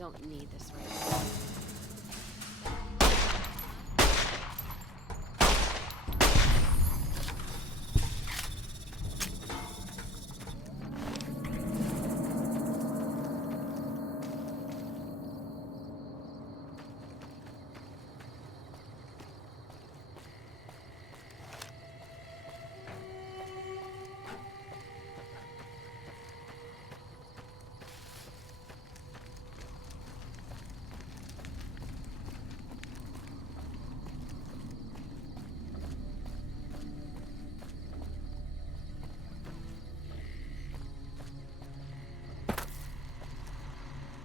Don't need this right now.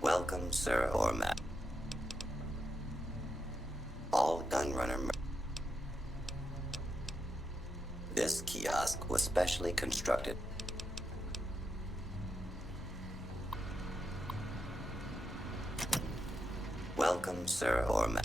Welcome, sir or ma'am. All gunrunner. This kiosk was specially constructed. Welcome, sir or ma'am.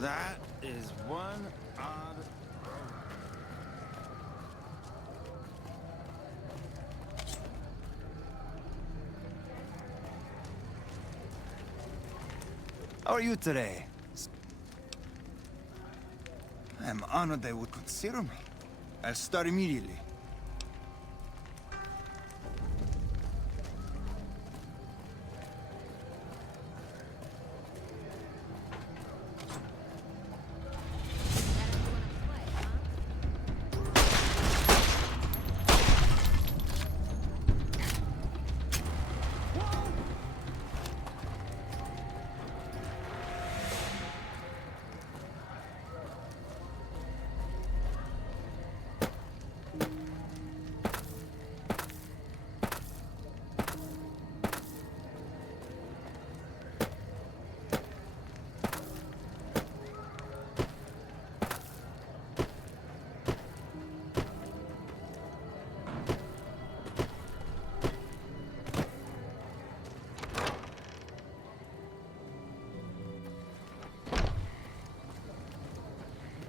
That is one odd... How are you today? I'm honored they would consider me. I'll start immediately.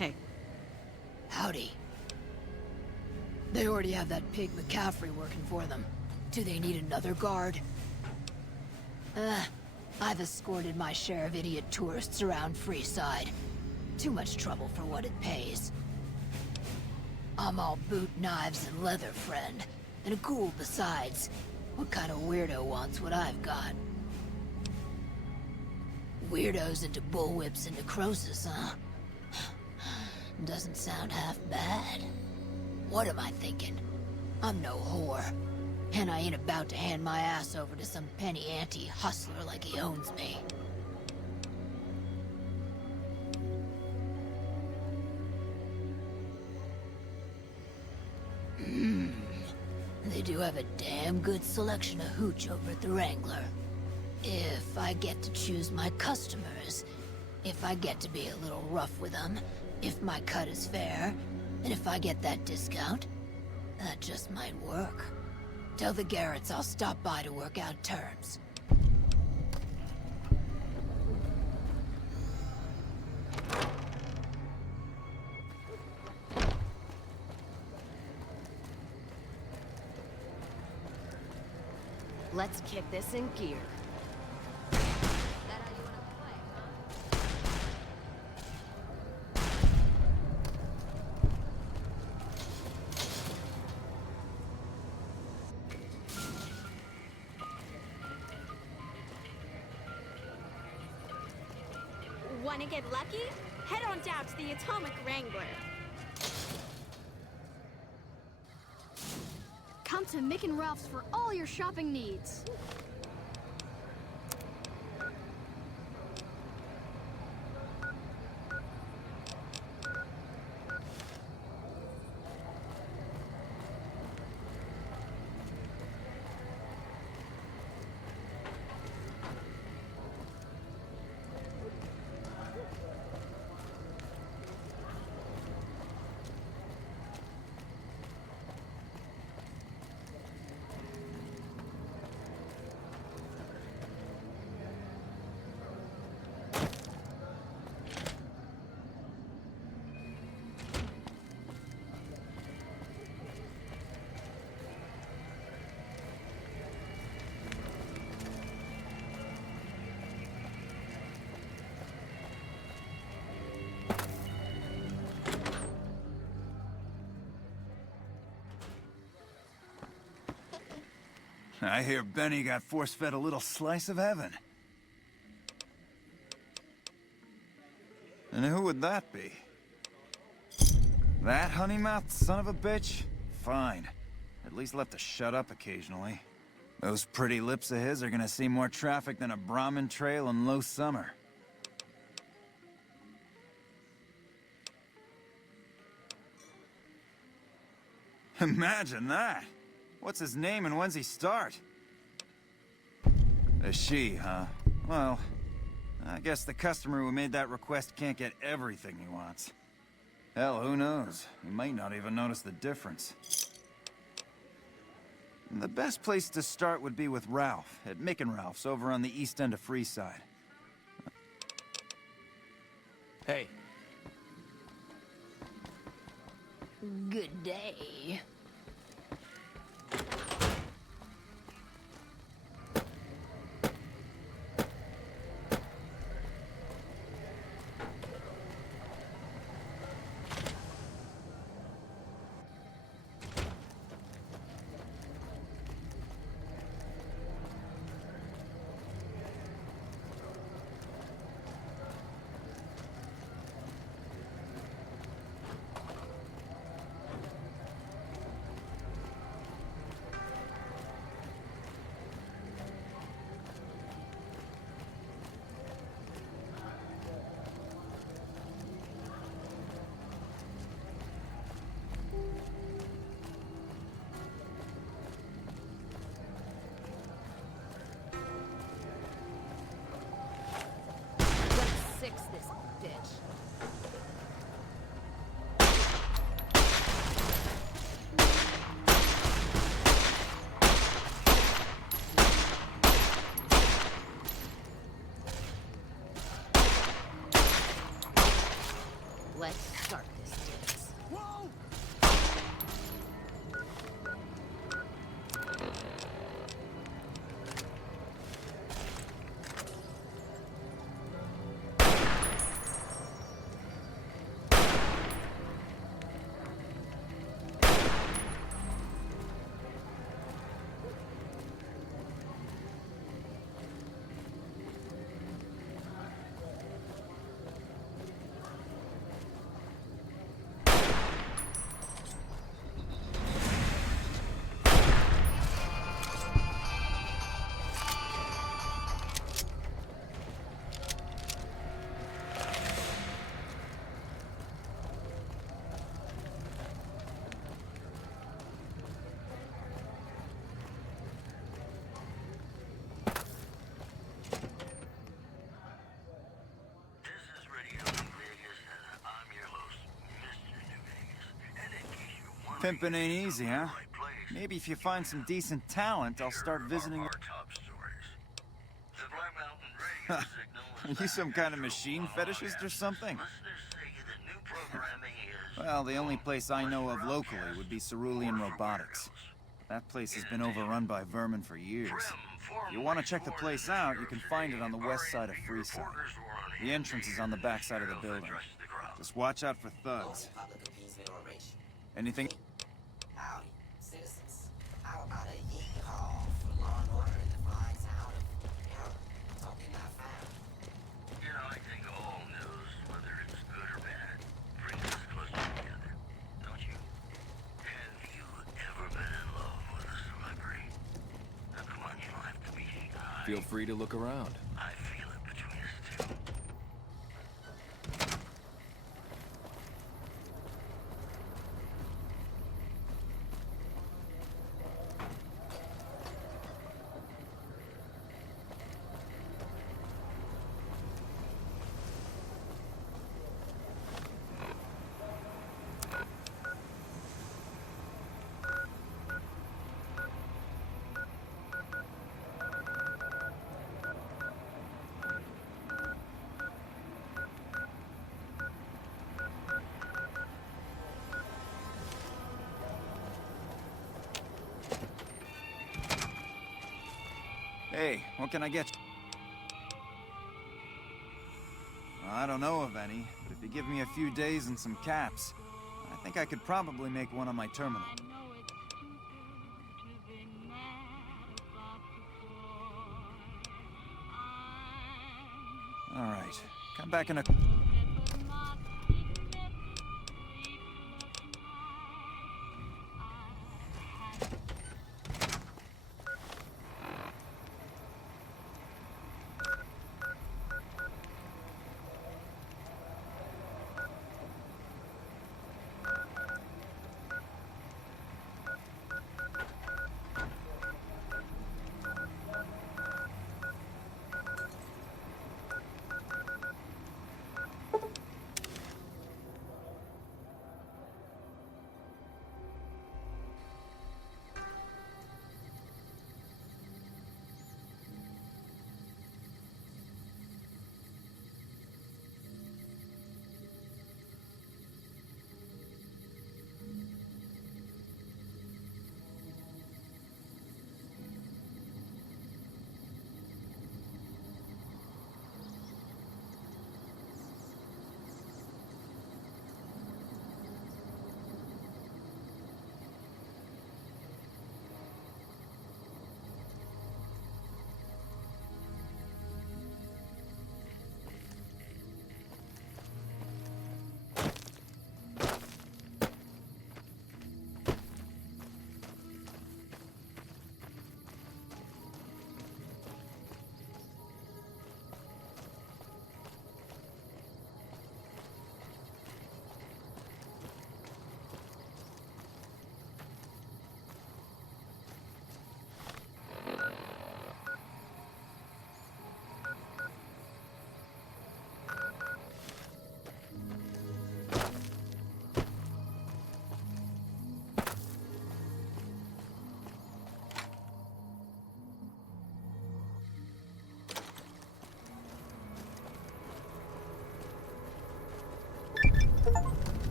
Hey. Howdy. They already have that pig McCaffrey working for them. Do they need another guard? I've escorted my share of idiot tourists around Freeside. Too much trouble for what it pays. I'm all boot, knives, and leather, friend. And a ghoul besides. What kind of weirdo wants what I've got? Weirdos into bullwhips and necrosis, huh? Doesn't sound half bad. What am I thinking? I'm no whore. And I ain't about to hand my ass over to some penny ante hustler like he owns me. They do have a damn good selection of hooch over at the Wrangler. If I get to choose my customers, if I get to be a little rough with them, if my cut is fair, and if I get that discount, that just might work. Tell the Garretts I'll stop by to work out terms. Let's kick this in gear. Wanna get lucky? Head on down to the Atomic Wrangler. Come to Mick and Ralph's for all your shopping needs. I hear Benny got force-fed a little slice of heaven. And who would that be? That honey-mouthed son of a bitch? Fine. At least left to shut up occasionally. Those pretty lips of his are gonna see more traffic than a Brahmin trail in low summer. Imagine that! What's his name and when's he start? A she, huh? Well, I guess the customer who made that request can't get everything he wants. Hell, who knows? He might not even notice the difference. The best place to start would be with Ralph, at Mick and Ralph's over on the east end of Freeside. Hey. Good day. Fix this bitch. Let's start this dance. Whoa! Pimping ain't easy, huh? Maybe if you find some decent talent, I'll start visiting... Are you some kind of machine fetishist or something? Well, the only place I know of locally would be Cerulean Robotics. That place has been overrun by vermin for years. If you want to check the place out, you can find it on the west side of Freeside. The entrance is on the back side of the building. Just watch out for thugs. Anything? Howdy, citizens. How about a yee-haw for law and order in the fine town of talking about found. You know, I think all news, whether it's good or bad, brings us closer together. Don't you? Have you ever been in love with a celebrity? Now, come on, you don't have to be shy. Feel free to look around. I feel it between us two. Hey, what can I get you? Well, I don't know of any, but if you give me a few days and some caps, I think I could probably make one on my terminal. All right, come back in a...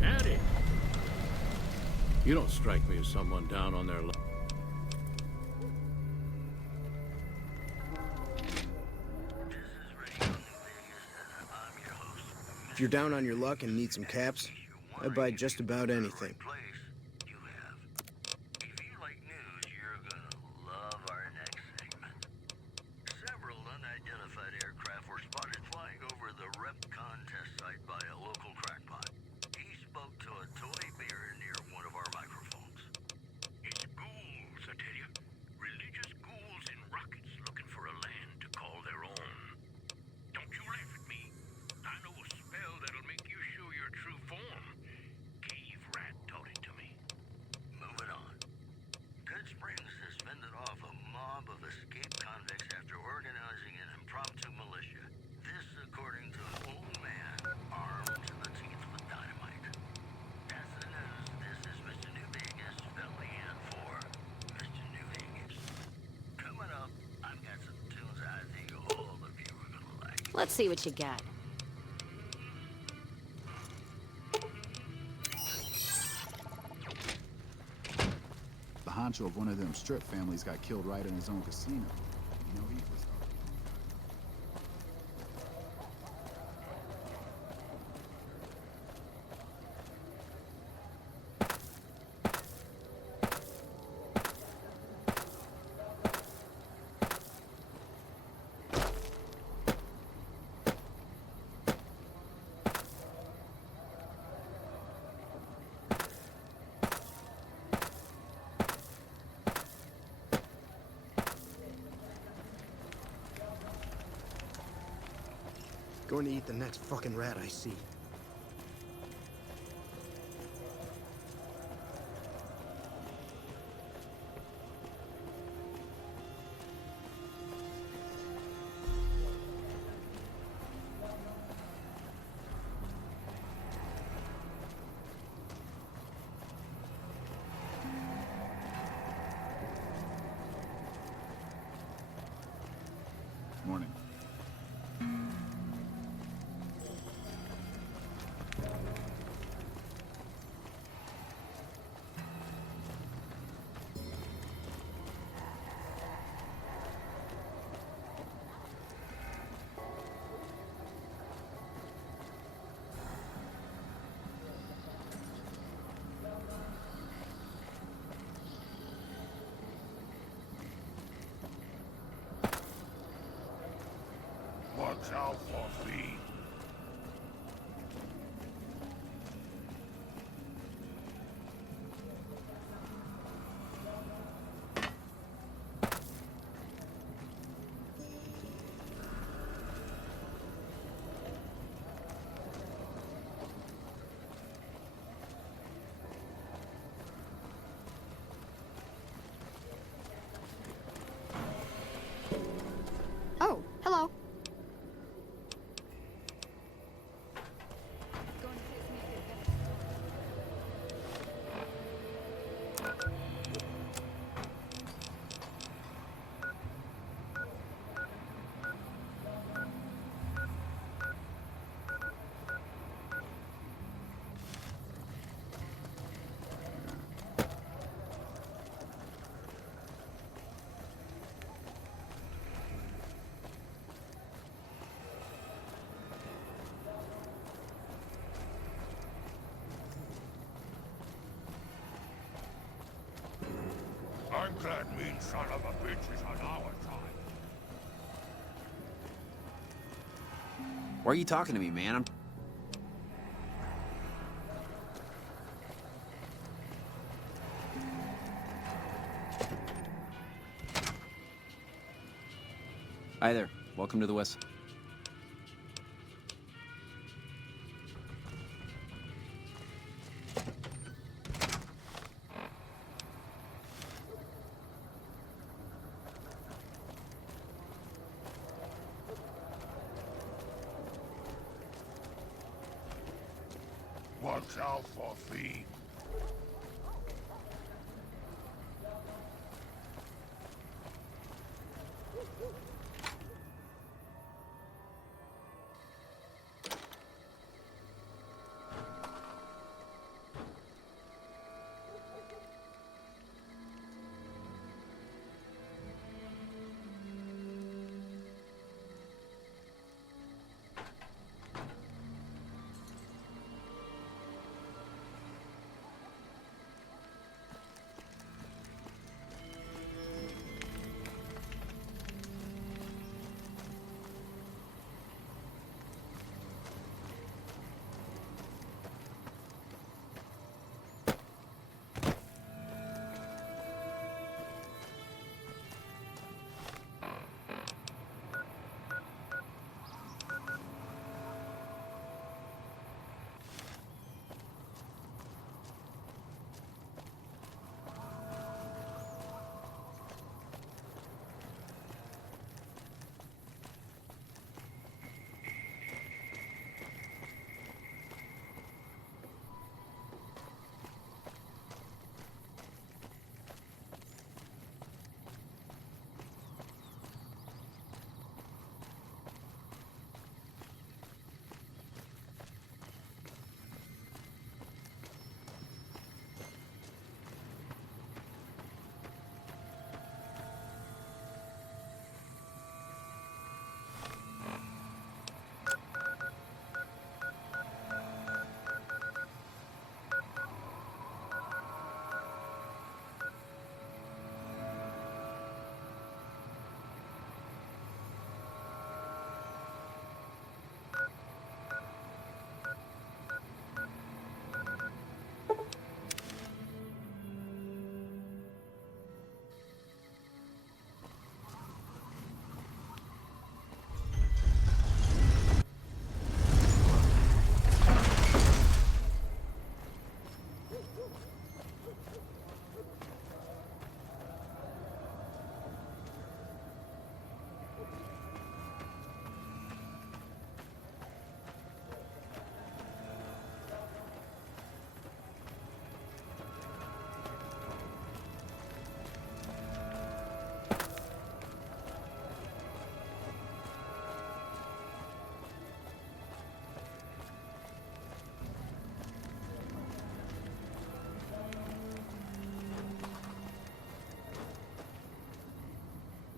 Howdy. You don't strike me as someone down on their luck. If you're down on your luck and need some caps, I'd buy just about anything. You have. If you like news, you're gonna love our next segment. Several unidentified aircraft were spotted flying over the RepCon test site by a local crackpot. He spoke to a toy bear near one of our microphones. It's ghouls, I tell you. Religious ghouls in rockets looking for a land to call their own. Don't you laugh at me. I know a spell that'll make you show your true form. Cave Rat taught Let's see what you got. The honcho of one of them strip families got killed right in his own casino. You know, he was... Going to eat the next fucking rat I see. Morning. Watch out for feet. Oh, hello. I'm glad mean son of a bitch is on our side. Why are you talking to me, man? I'm... Hi there. Welcome to the West. Watch out for feet.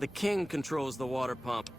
The king controls the water pump.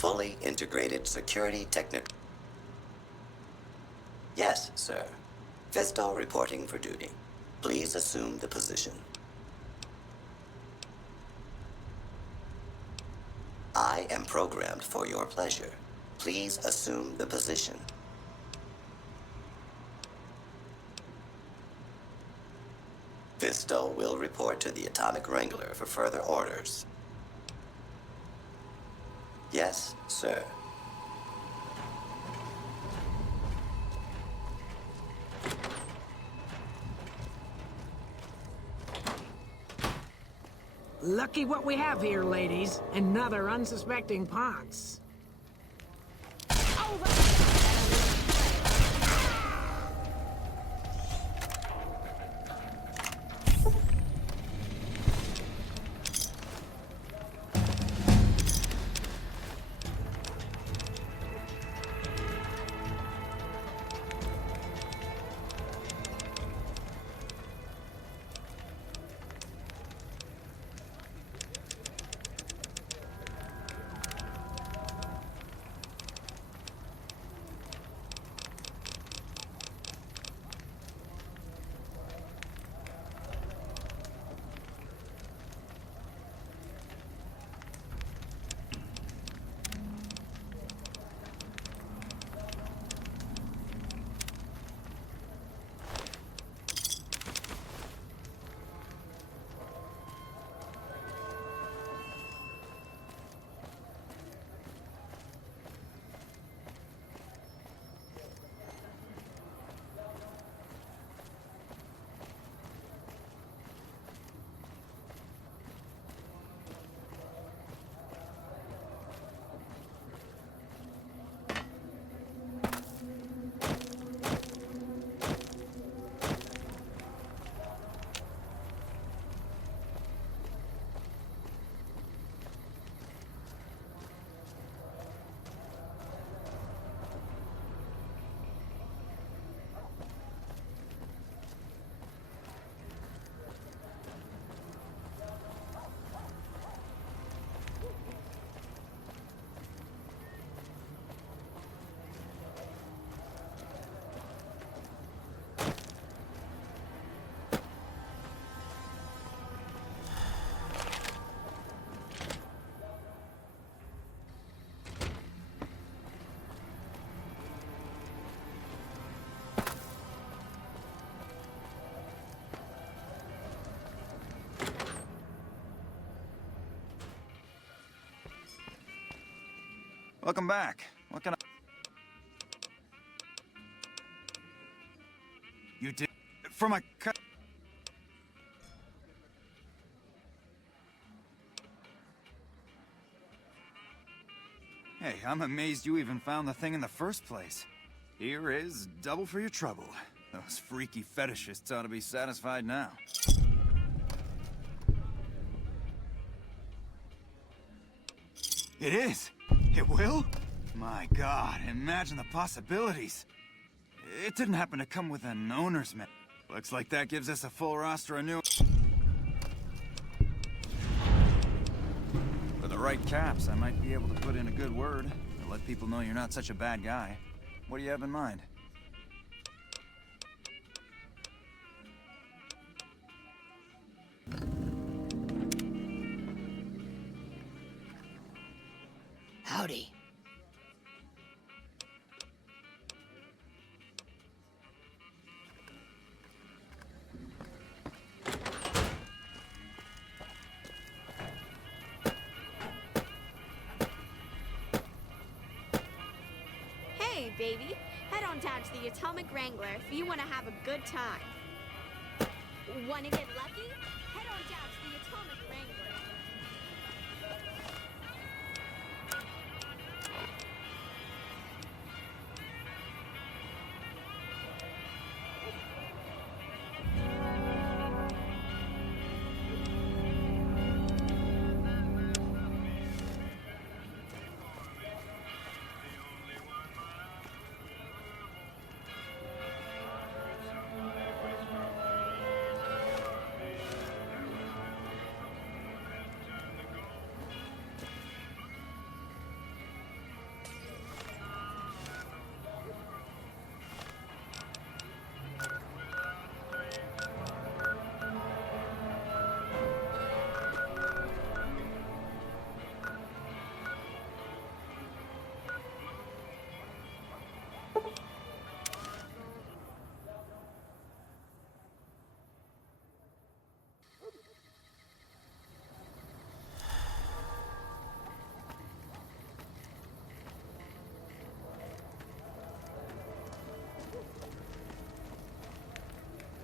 Fully integrated security technic. Yes, sir. Vestal reporting for duty. Please assume the position. programmed for your pleasure. Please assume the position. Fisto will report to the Atomic Wrangler for further orders. Yes, sir. Lucky what we have here, ladies. Another unsuspecting pox. Welcome back. What can I... You did... For my cut... Hey, I'm amazed you even found the thing in the first place. Here is double for your trouble. Those freaky fetishists ought to be satisfied now. It is! It will? My God, imagine the possibilities. It didn't happen to come with an owner's manual. Looks like that gives us a full roster of new... For the right caps, I might be able to put in a good word to let people know you're not such a bad guy. What do you have in mind? Howdy. Hey, baby. Head on down to the Atomic Wrangler if you want to have a good time. Want to get lucky? Head on down to the Atomic Wrangler.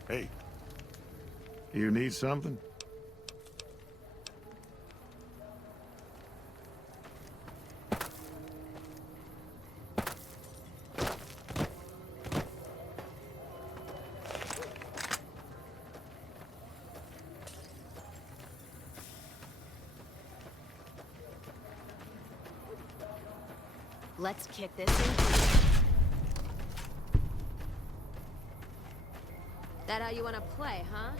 Hey, you need something? Let's kick this in. That how you want to play, huh?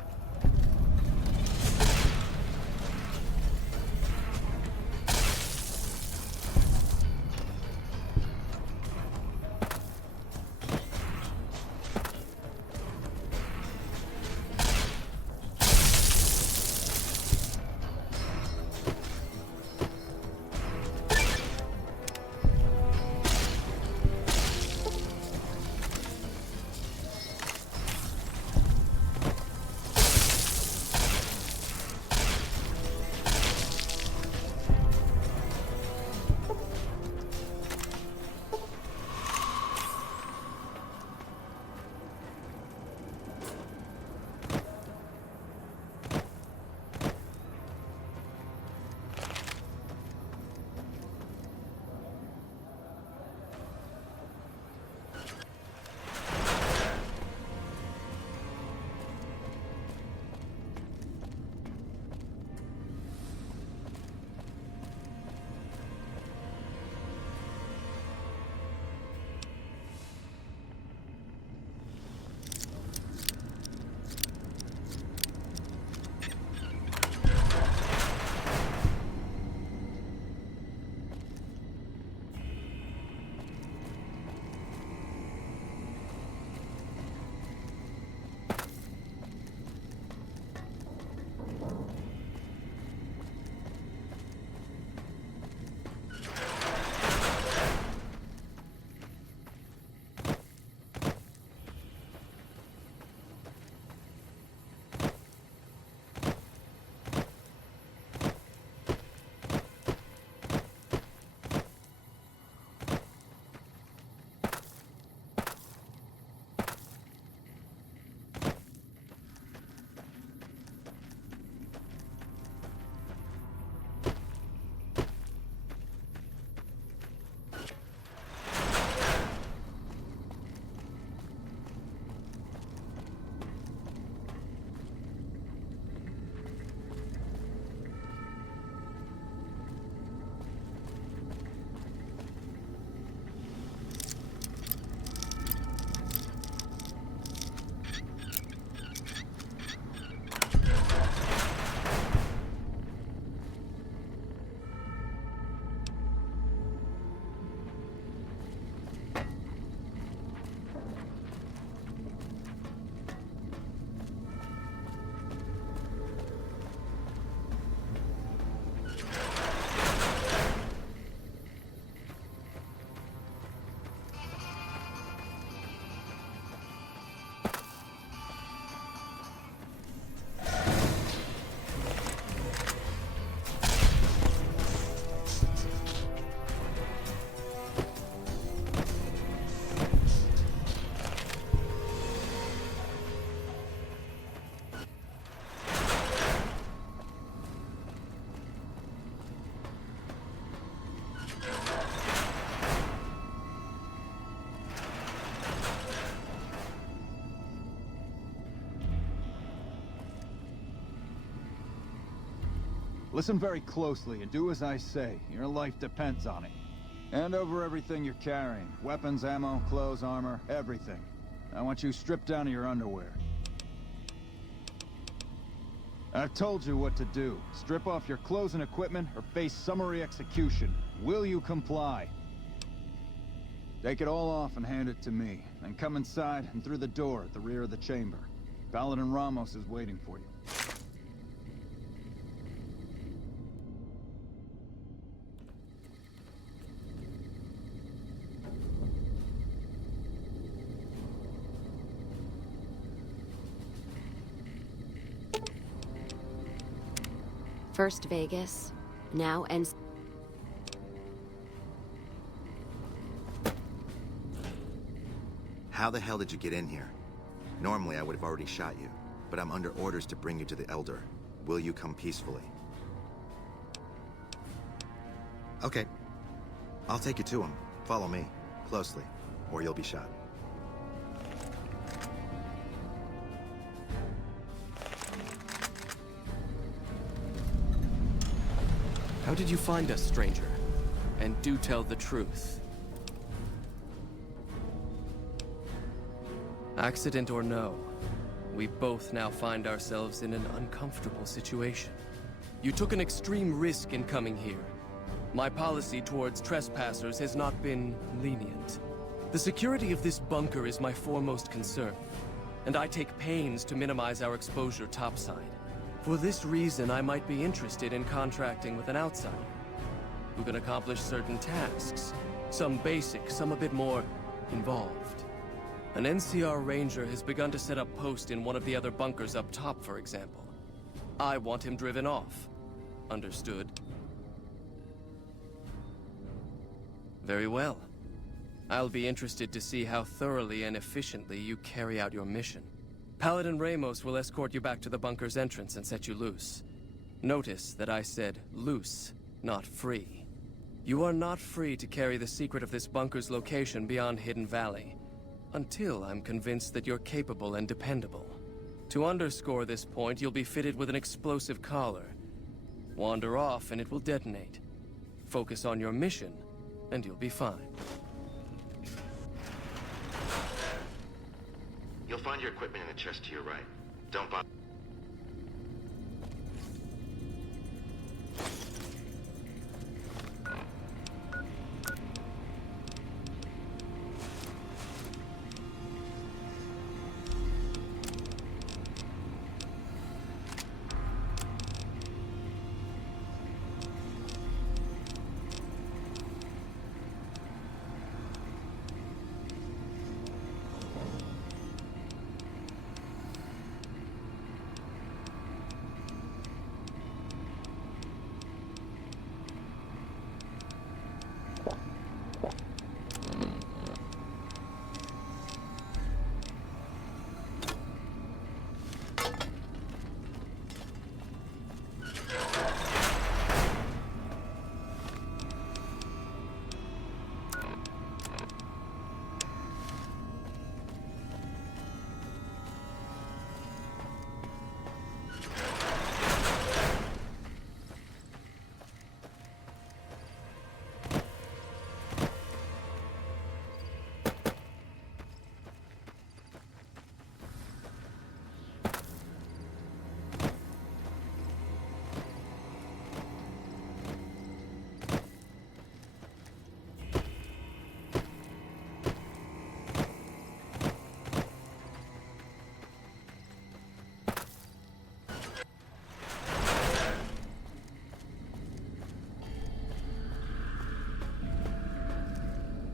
Listen very closely and do as I say. Your life depends on it. Hand over everything you're carrying. Weapons, ammo, clothes, armor, everything. I want you stripped down to your underwear. I've told you what to do. Strip off your clothes and equipment or face summary execution. Will you comply? Take it all off and hand it to me. Then come inside and through the door at the rear of the chamber. Paladin Ramos is waiting for you. First Vegas, now and... How the hell did you get in here? Normally, I would have already shot you, but I'm under orders to bring you to the Elder. Will you come peacefully? Okay. I'll take you to him. Follow me, closely, or you'll be shot. How did you find us, stranger? And do tell the truth. Accident or no, we both now find ourselves in an uncomfortable situation. You took an extreme risk in coming here. My policy towards trespassers has not been lenient. The security of this bunker is my foremost concern, and I take pains to minimize our exposure topside. For this reason, I might be interested in contracting with an outsider who can accomplish certain tasks, some basic, some a bit more involved. An NCR ranger has begun to set up post in one of the other bunkers up top, for example. I want him driven off. Understood? Very well. I'll be interested to see how thoroughly and efficiently you carry out your mission. Paladin Ramos will escort you back to the bunker's entrance and set you loose. Notice that I said loose, not free. You are not free to carry the secret of this bunker's location beyond Hidden Valley, until I'm convinced that you're capable and dependable. To underscore this point, you'll be fitted with an explosive collar. Wander off and it will detonate. Focus on your mission, and you'll be fine. You'll find your equipment in the chest to your right. Don't bother.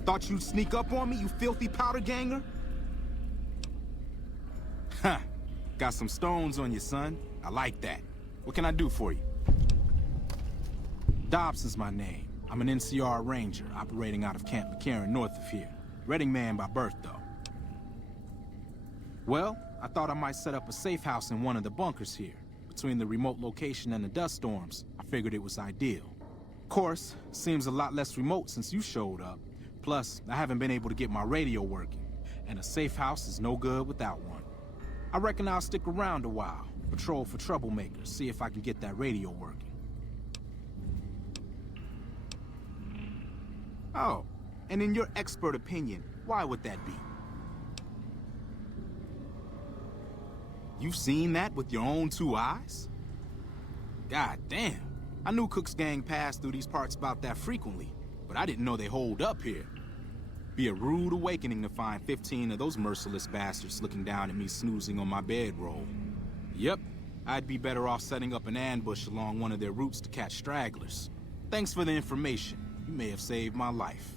Thought you'd sneak up on me, you filthy powder ganger? Huh. Got some stones on you, son. I like that. What can I do for you? Dobson's my name. I'm an NCR ranger operating out of Camp McCarran north of here. Reading man by birth, though. Well, I thought I might set up a safe house in one of the bunkers here. Between the remote location and the dust storms, I figured it was ideal. Of course, seems a lot less remote since you showed up. Plus, I haven't been able to get my radio working, and a safe house is no good without one. I reckon I'll stick around a while, patrol for troublemakers, see if I can get that radio working. Oh, and in your expert opinion, why would that be? You've seen that with your own two eyes? God damn. I knew Cook's gang passed through these parts about that frequently, but I didn't know they holed up here. Be a rude awakening to find 15 of those merciless bastards looking down at me snoozing on my bedroll. Yep, I'd be better off setting up an ambush along one of their routes to catch stragglers. Thanks for the information. You may have saved my life.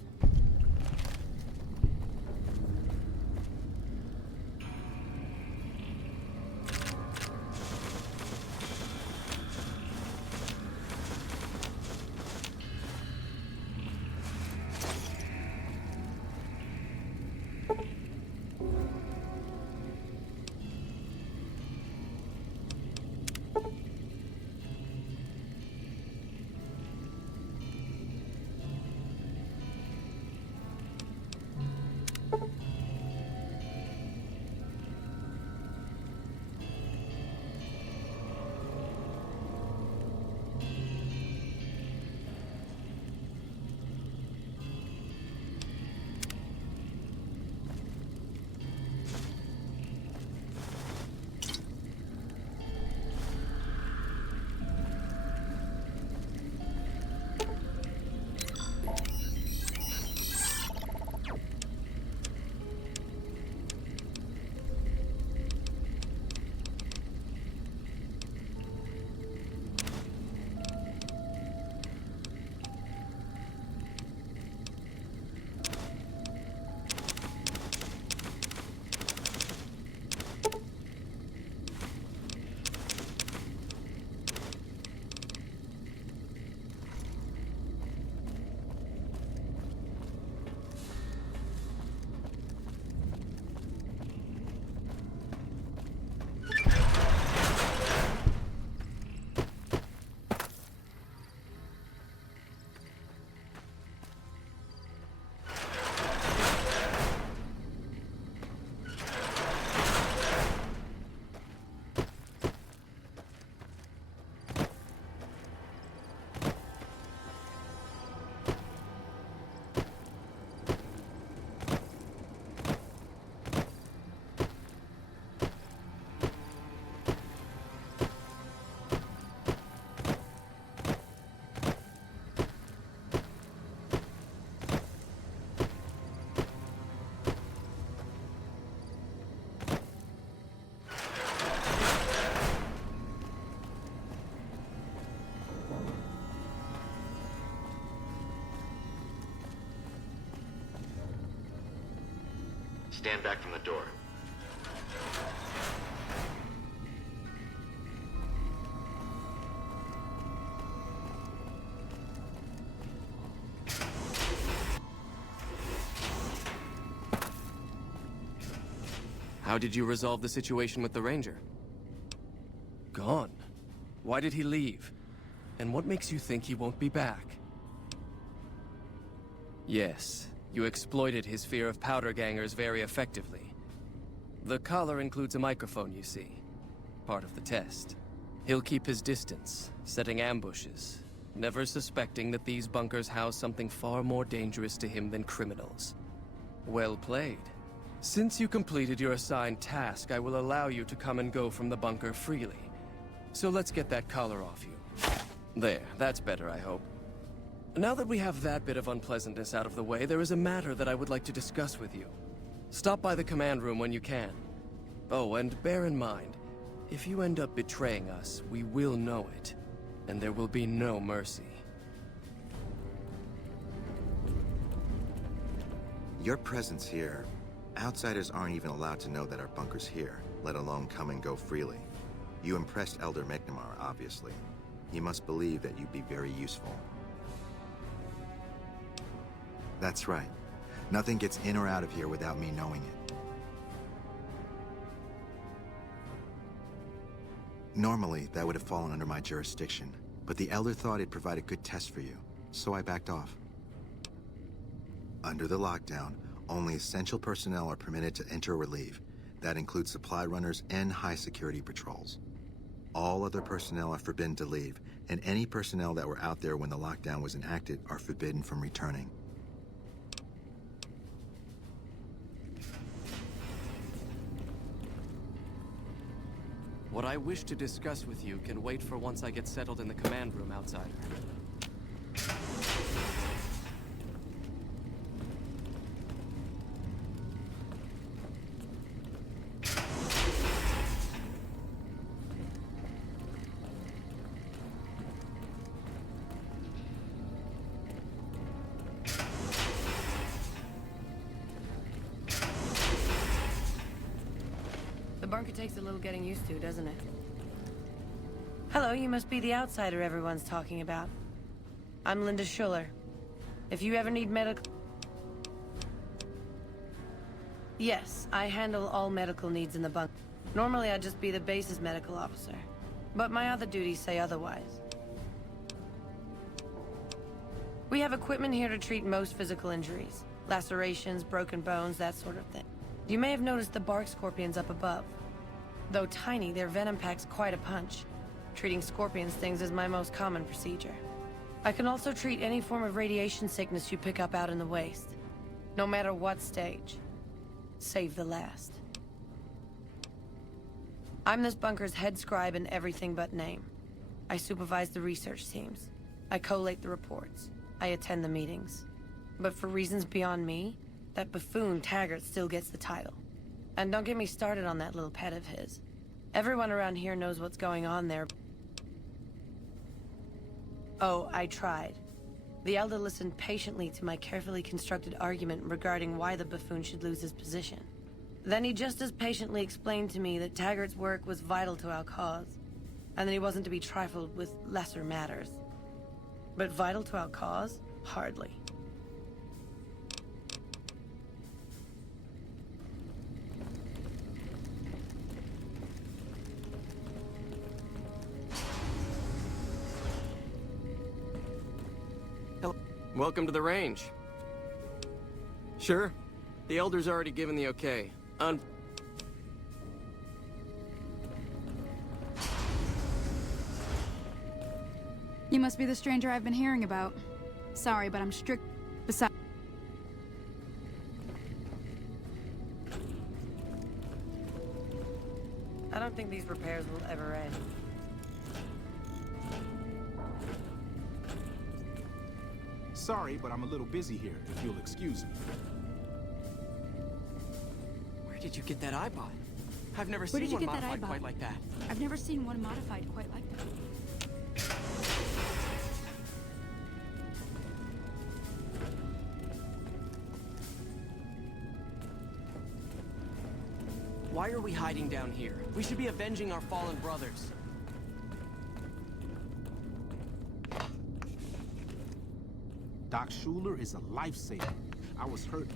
Stand back from the door. How did you resolve the situation with the Ranger? Gone. Why did he leave? And what makes you think he won't be back? Yes, you exploited his fear of powder gangers very effectively. The collar includes a microphone, you see. Part of the test. He'll keep his distance, setting ambushes, never suspecting that these bunkers house something far more dangerous to him than criminals. Well played. Since you completed your assigned task, I will allow you to come and go from the bunker freely. So let's get that collar off you. There, that's better, I hope. Now that we have that bit of unpleasantness out of the way, there is a matter that I would like to discuss with you. Stop by the command room when you can. Oh, and bear in mind, if you end up betraying us, we will know it, and there will be no mercy. Your presence here, outsiders aren't even allowed to know that our bunker's here, let alone come and go freely. You impressed Elder McNamara, obviously. He must believe that you'd be very useful. That's right. Nothing gets in or out of here without me knowing it. Normally, that would have fallen under my jurisdiction, but the Elder thought it'd provide a good test for you, so I backed off. Under the lockdown, only essential personnel are permitted to enter or leave. That includes supply runners and high-security patrols. All other personnel are forbidden to leave, and any personnel that were out there when the lockdown was enacted are forbidden from returning. What I wish to discuss with you can wait for once I get settled in the command room, outsider. The bunker takes a little getting used to, doesn't it? Hello, you must be the outsider everyone's talking about. I'm Linda Schuller. If you ever need medical... Yes, I handle all medical needs in the bunker. Normally I'd just be the base's medical officer, but my other duties say otherwise. We have equipment here to treat most physical injuries. Lacerations, broken bones, that sort of thing. You may have noticed the bark scorpions up above. Though tiny, their venom packs quite a punch. Treating scorpion stings is my most common procedure. I can also treat any form of radiation sickness you pick up out in the waste. No matter what stage. Save the last. I'm this bunker's head scribe in everything but name. I supervise the research teams. I collate the reports. I attend the meetings. But for reasons beyond me, that buffoon Taggart still gets the title. And don't get me started on that little pet of his. Everyone around here knows what's going on there. Oh, I tried. The Elder listened patiently to my carefully constructed argument regarding why the buffoon should lose his position. Then he just as patiently explained to me that Taggart's work was vital to our cause, and that he wasn't to be trifled with lesser matters. But vital to our cause? Hardly. Welcome to the range. Sure. The Elder's already given the okay. You must be the stranger I've been hearing about. Sorry, but I'm strict. Besides... I don't think these repairs will ever end. Sorry, but I'm a little busy here, if you'll excuse me. Where did you get that eyebot? I've never Where seen did you one get that modified eyebot? quite like that. I've never seen one modified quite like that. Why are we hiding down here? We should be avenging our fallen brothers. Doc Schuler is a lifesaver. I was hurt.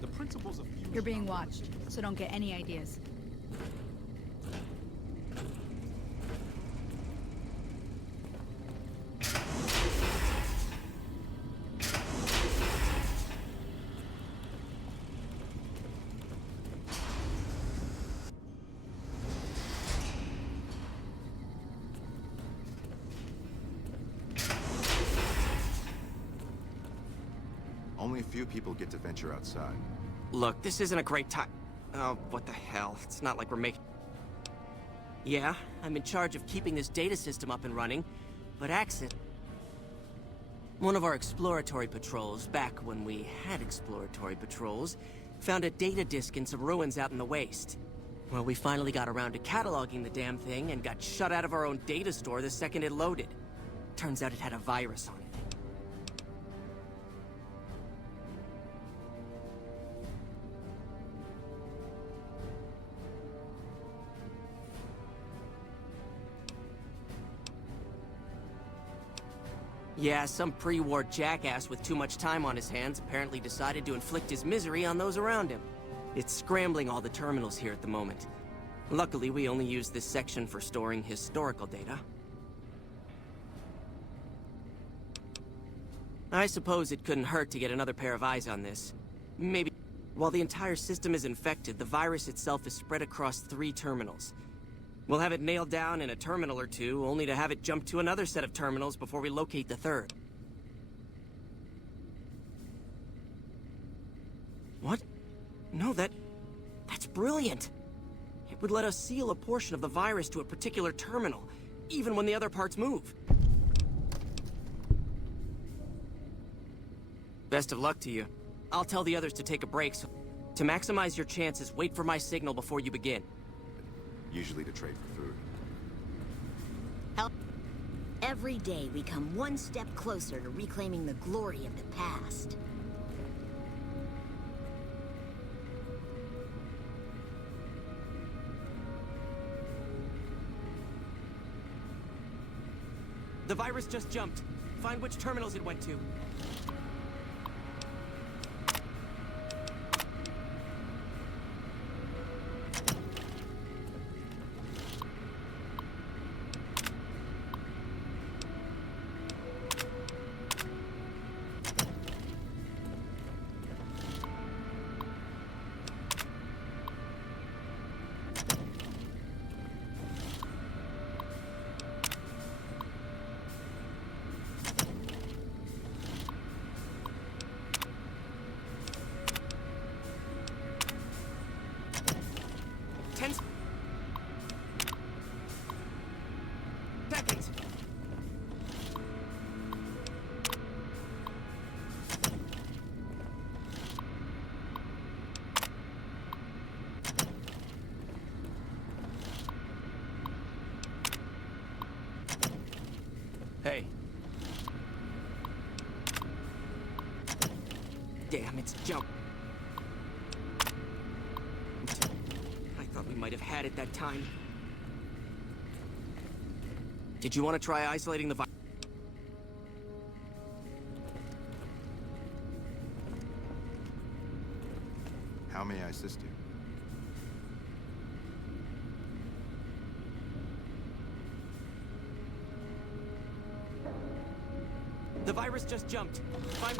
The principles of fusion... You're being watched, so don't get any ideas. Only a few people get to venture outside. Look, this isn't a great time. Oh, what the hell? It's not like we're making... Yeah, I'm in charge of keeping this data system up and running, but one of our exploratory patrols, back when we had exploratory patrols, found a data disk in some ruins out in the waste. Well, we finally got around to cataloging the damn thing and got shut out of our own data store the second it loaded. Turns out it had a virus on it. Yeah, some pre-war jackass with too much time on his hands apparently decided to inflict his misery on those around him. It's scrambling all the terminals here at the moment. Luckily, we only use this section for storing historical data. I suppose it couldn't hurt to get another pair of eyes on this. Maybe... While the entire system is infected, the virus itself is spread across 3 terminals. We'll have it nailed down in a terminal or 2, only to have it jump to another set of terminals before we locate the 3rd. What? No, that's brilliant. It would let us seal a portion of the virus to a particular terminal, even when the other parts move. Best of luck to you. I'll tell the others to take a break, so to maximize your chances, wait for my signal before you begin. Usually to trade for food. Every day we come one step closer to reclaiming the glory of the past. The virus just jumped. Find which terminals it went to. Seconds. Hey. Damn, it's jumped. I thought we might have had it that time. Did you want to try isolating the virus? How may I assist you? The virus just jumped. Find...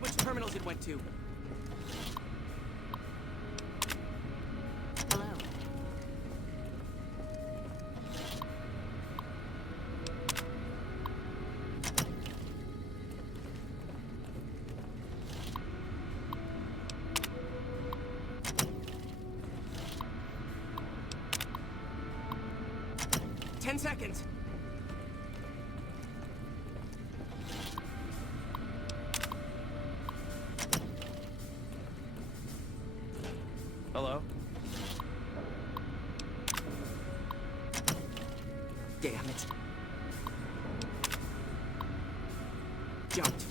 Which terminals it went to? Hello. Ten seconds. Hello? Damn it. Jumped.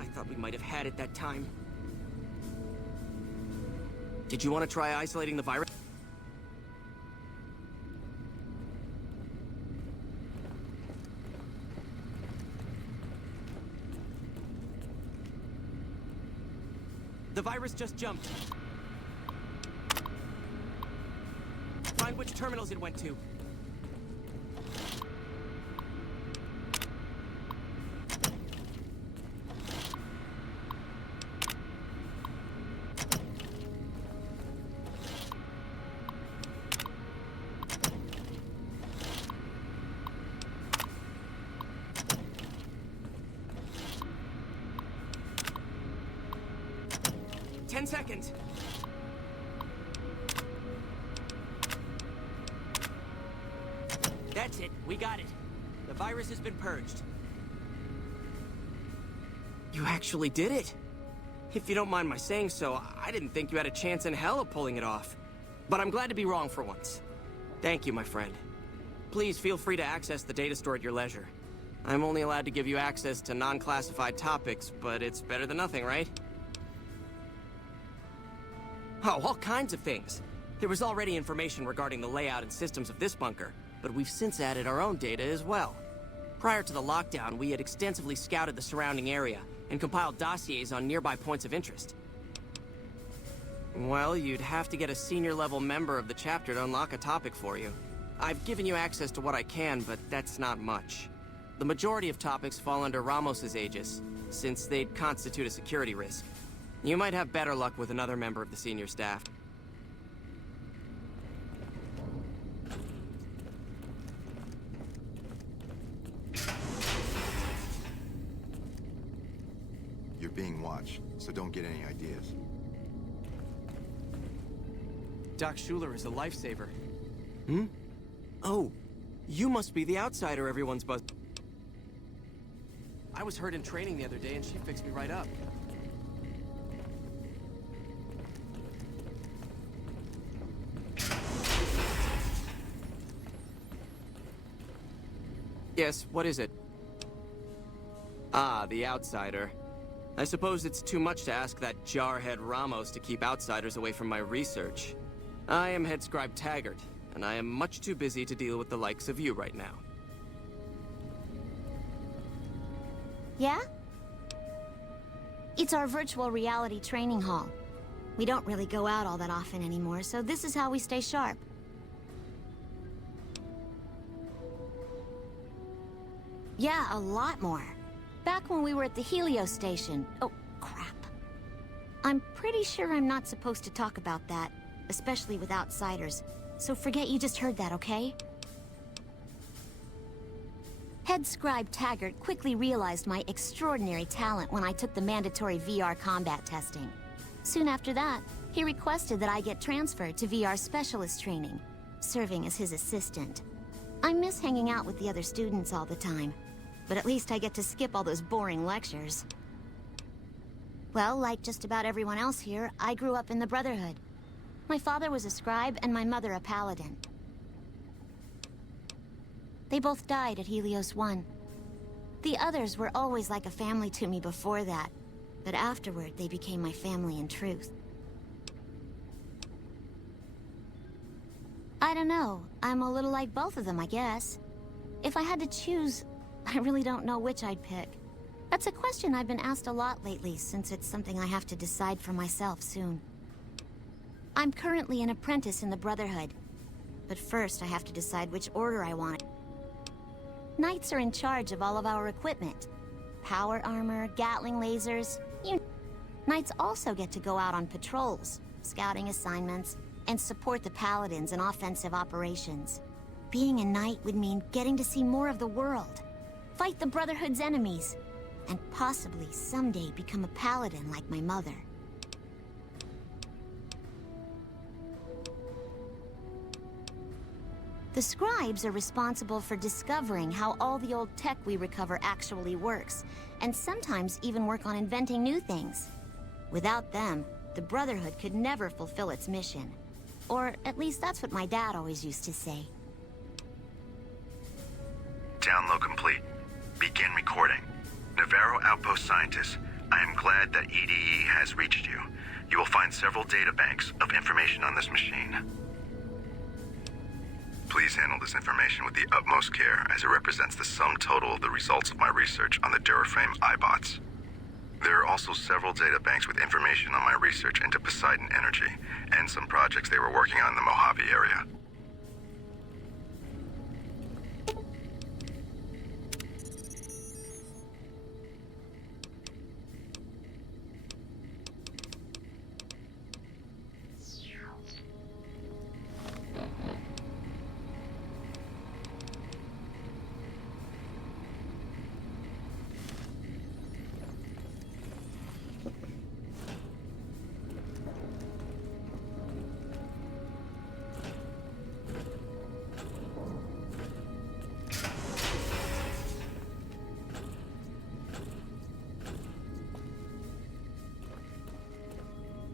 I thought we might might have had it that time. Did you want to try isolating the virus? The virus just jumped. Find which terminals it went to. Seconds. That's it. We got it. The virus has been purged. You actually did it. If you don't mind my saying so, I didn't think you had a chance in hell of pulling it off. But I'm glad to be wrong for once. Thank you, my friend. Please feel free to access the data store at your leisure. I'm only allowed to give you access to non-classified topics, but it's better than nothing, right? Oh, all kinds of things. There was already information regarding the layout and systems of this bunker, but we've since added our own data as well. Prior to the lockdown, we had extensively scouted the surrounding area and compiled dossiers on nearby points of interest. Well, you'd have to get a senior-level member of the chapter to unlock a topic for you. I've given you access to what I can, but that's not much. The majority of topics fall under Ramos's aegis, since they'd constitute a security risk. You might have better luck with another member of the senior staff. You're being watched, so don't get any ideas. Doc Schuler is a lifesaver. Hmm? Oh, you must be the outsider everyone's buzz. I was hurt in training the other day and she fixed me right up. Yes, what is it? Ah, the outsider. I suppose it's too much to ask that jarhead Ramos to keep outsiders away from my research. I am Head Scribe Taggart, and I am much too busy to deal with the likes of you right now. Yeah? It's our virtual reality training hall. We don't really go out all that often anymore, so this is how we stay sharp. Yeah, a lot more. Back when we were at the Helios station. Oh, crap. I'm pretty sure I'm not supposed to talk about that, especially with outsiders. So forget you just heard that, okay? Head Scribe Taggart quickly realized my extraordinary talent when I took the mandatory VR combat testing. Soon after that, he requested that I get transferred to VR specialist training, serving as his assistant. I miss hanging out with the other students all the time, but at least I get to skip all those boring lectures. Well, like just about everyone else here, I grew up in the Brotherhood. My father was a scribe and my mother a paladin. They both died at Helios 1. The others were always like a family to me before that, but afterward they became my family in truth. I don't know, I'm a little like both of them, I guess. If I had to choose, I really don't know which I'd pick. That's a question I've been asked a lot lately, since it's something I have to decide for myself soon. I'm currently an apprentice in the Brotherhood, but first I have to decide which order I want. Knights are in charge of all of our equipment. Power armor, Gatling lasers, Knights also get to go out on patrols, scouting assignments, and support the Paladins in offensive operations. Being a Knight would mean getting to see more of the world, fight the Brotherhood's enemies, and possibly someday become a Paladin like my mother. The scribes are responsible for discovering how all the old tech we recover actually works, and sometimes even work on inventing new things. Without them, the Brotherhood could never fulfill its mission. Or at least that's what my dad always used to say. Download complete. Begin recording. Navarro Outpost scientists, I am glad that EDE has reached you. You will find several databanks of information on this machine. Please handle this information with the utmost care, as it represents the sum total of the results of my research on the Duraframe iBots. There are also several databanks with information on my research into Poseidon Energy, and some projects they were working on in the Mojave area.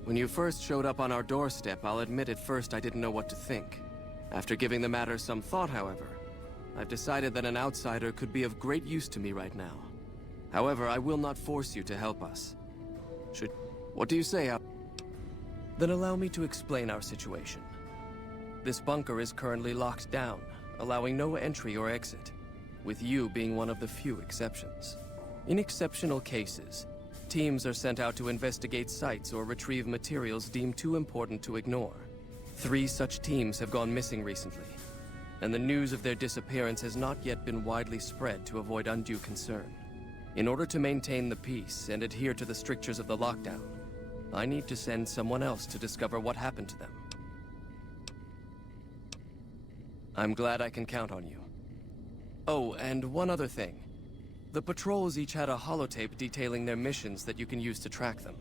When you first showed up on our doorstep, I'll admit at first I didn't know what to think. After giving the matter some thought, however, I've decided that an outsider could be of great use to me right now. However, I will not force you to help us. What do you say, Then allow me to explain our situation. This bunker is currently locked down, allowing no entry or exit, with you being one of the few exceptions. In exceptional cases, teams are sent out to investigate sites or retrieve materials deemed too important to ignore. 3 such teams have gone missing recently, and the news of their disappearance has not yet been widely spread to avoid undue concern. In order to maintain the peace and adhere to the strictures of the lockdown, I need to send someone else to discover what happened to them. I'm glad I can count on you. Oh, and one other thing. The patrols each had a holotape detailing their missions that you can use to track them.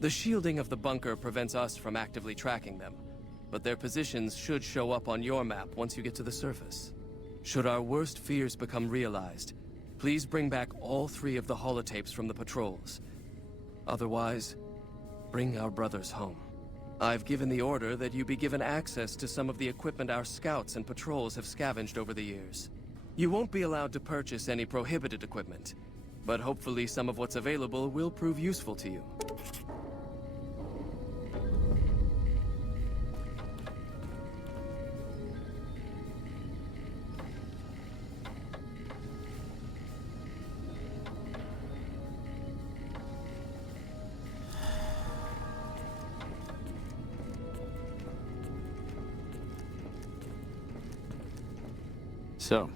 The shielding of the bunker prevents us from actively tracking them, but their positions should show up on your map once you get to the surface. Should our worst fears become realized, please bring back all 3 of the holotapes from the patrols. Otherwise, bring our brothers home. I've given the order that you be given access to some of the equipment our scouts and patrols have scavenged over the years. You won't be allowed to purchase any prohibited equipment, but hopefully some of what's available will prove useful to you. So,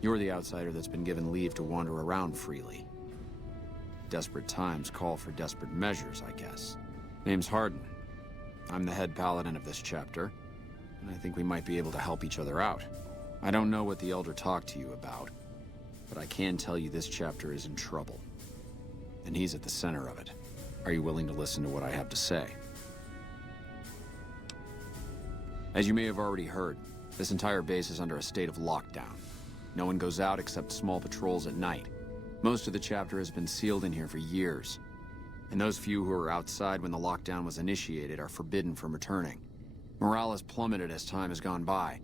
you're the outsider that's been given leave to wander around freely. Desperate times call for desperate measures, I guess. Name's Hardin. I'm the head paladin of this chapter, and I think we might be able to help each other out. I don't know what the Elder talked to you about, but I can tell you this chapter is in trouble. And he's at the center of it. Are you willing to listen to what I have to say? As you may have already heard, this entire base is under a state of lockdown. No one goes out except small patrols at night. Most of the chapter has been sealed in here for years. And those few who were outside when the lockdown was initiated are forbidden from returning. Morale has plummeted as time has gone by.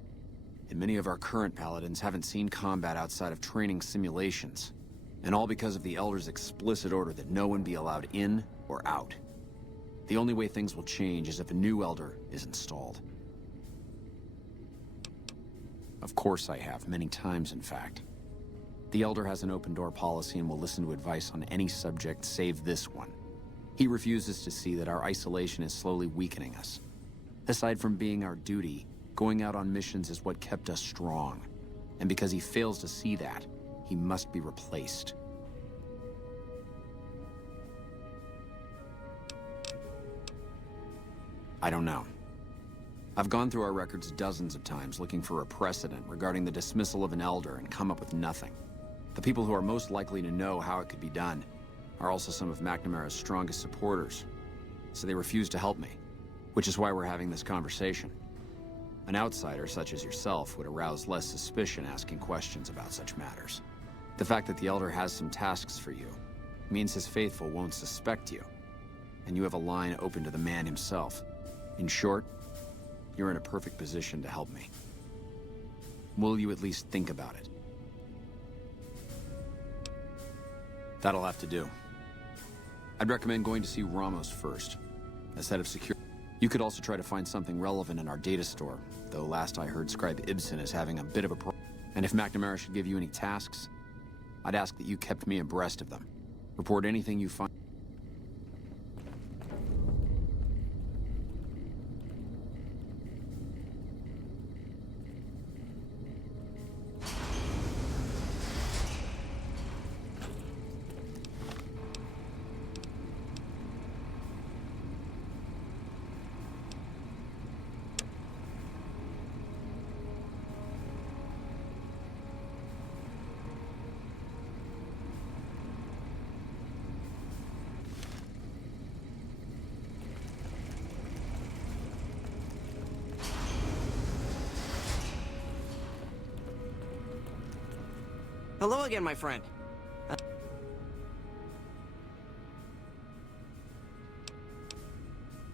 And many of our current paladins haven't seen combat outside of training simulations. And all because of the Elder's explicit order that no one be allowed in or out. The only way things will change is if a new Elder is installed. Of course I have, many times in fact. The Elder has an open-door policy and will listen to advice on any subject save this one. He refuses to see that our isolation is slowly weakening us. Aside from being our duty, going out on missions is what kept us strong. And because he fails to see that, he must be replaced. I don't know. I've gone through our records dozens of times looking for a precedent regarding the dismissal of an Elder and come up with nothing. The people who are most likely to know how it could be done are also some of McNamara's strongest supporters, so they refuse to help me, which is why we're having this conversation. An outsider such as yourself would arouse less suspicion asking questions about such matters. The fact that the Elder has some tasks for you means his faithful won't suspect you, and you have a line open to the man himself. In short, you're in a perfect position to help me. Will you at least think about it? That'll have to do. I'd recommend going to see Ramos first. A set of secure... You could also try to find something relevant in our data store, though last I heard Scribe Ibsen is having a bit of a problem. And if McNamara should give you any tasks, I'd ask that you kept me abreast of them. Report anything you find. Hello again, my friend.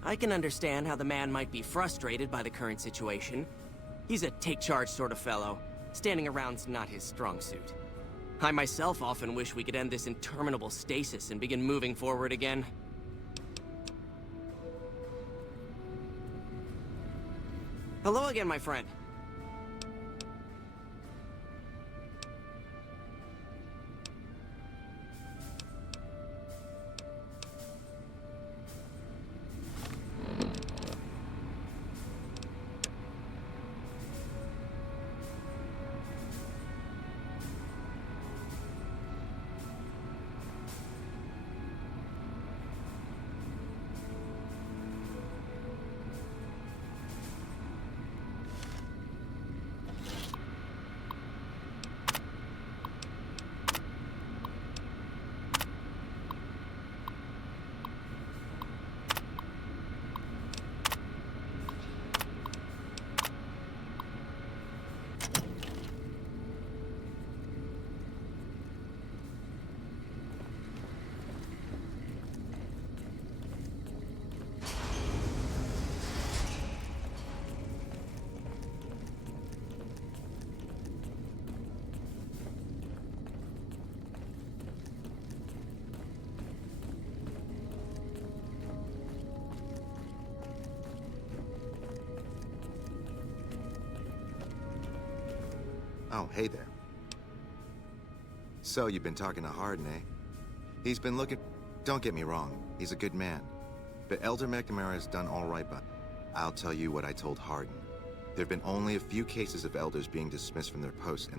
I can understand how the man might be frustrated by the current situation. He's a take-charge sort of fellow. Standing around's not his strong suit. I myself often wish we could end this interminable stasis and begin moving forward again. Hello again, my friend. Oh, hey there. So, you've been talking to Hardin, eh? He's been looking... Don't get me wrong, he's a good man. But Elder McNamara has done all right, but I'll tell you what I told Hardin. There have been only a few cases of elders being dismissed from their posts,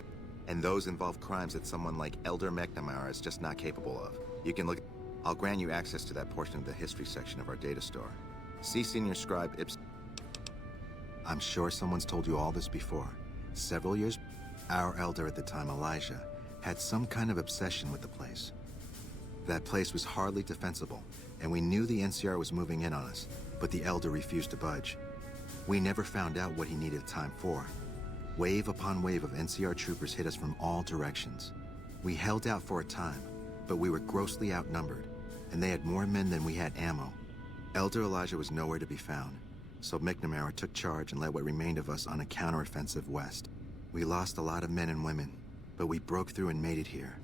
and those involve crimes that someone like Elder McNamara is just not capable of. You can look... I'll grant you access to that portion of the history section of our data store. See Senior Scribe Ibsen. I'm sure someone's told you all this before. Several years... Our elder at the time, Elijah, had some kind of obsession with the place. That place was hardly defensible, and we knew the NCR was moving in on us, but the elder refused to budge. We never found out what he needed time for. Wave upon wave of NCR troopers hit us from all directions. We held out for a time, but we were grossly outnumbered, and they had more men than we had ammo. Elder Elijah was nowhere to be found, so McNamara took charge and led what remained of us on a counteroffensive west. We lost a lot of men and women, but we broke through and made it here.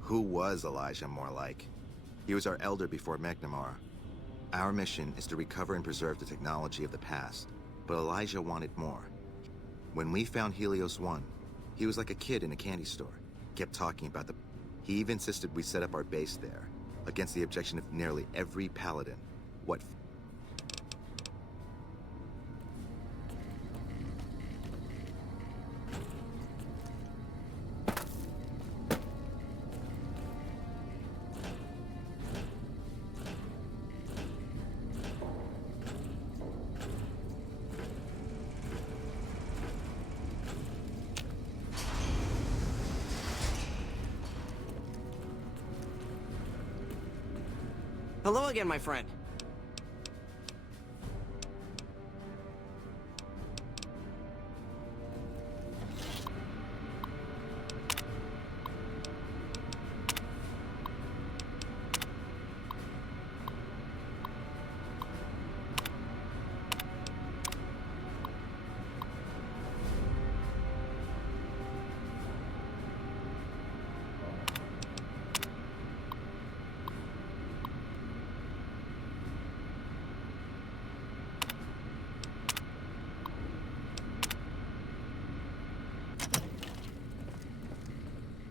Who was Elijah, more like? He was our elder before McNamara. Our mission is to recover and preserve the technology of the past, but Elijah wanted more. When we found Helios 1, he was like a kid in a candy store, kept talking about the... He even insisted we set up our base there, against the objection of nearly every paladin. What... Hello again, my friend.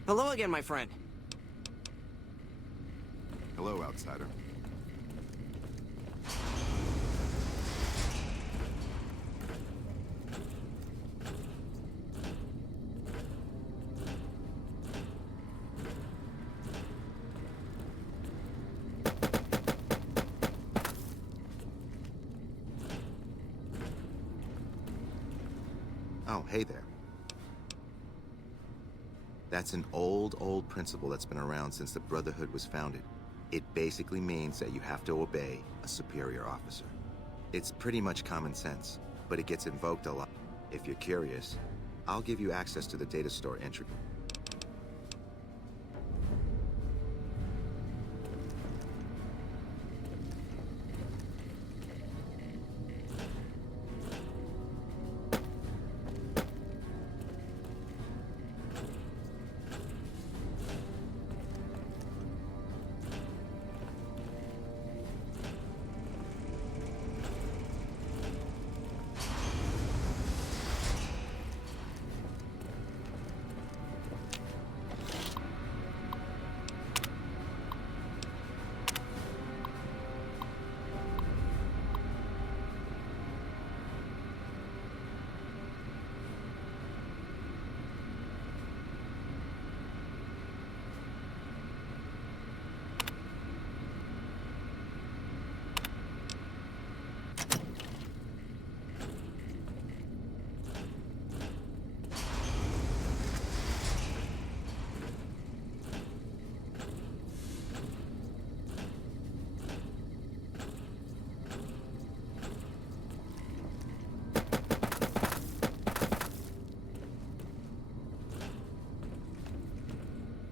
Hello again, my friend. Hello, outsider. Oh, hey there. That's an old principle that's been around since the Brotherhood was founded. It basically means that you have to obey a superior officer. It's pretty much common sense, but it gets invoked a lot. If you're curious, I'll give you access to the data store entry.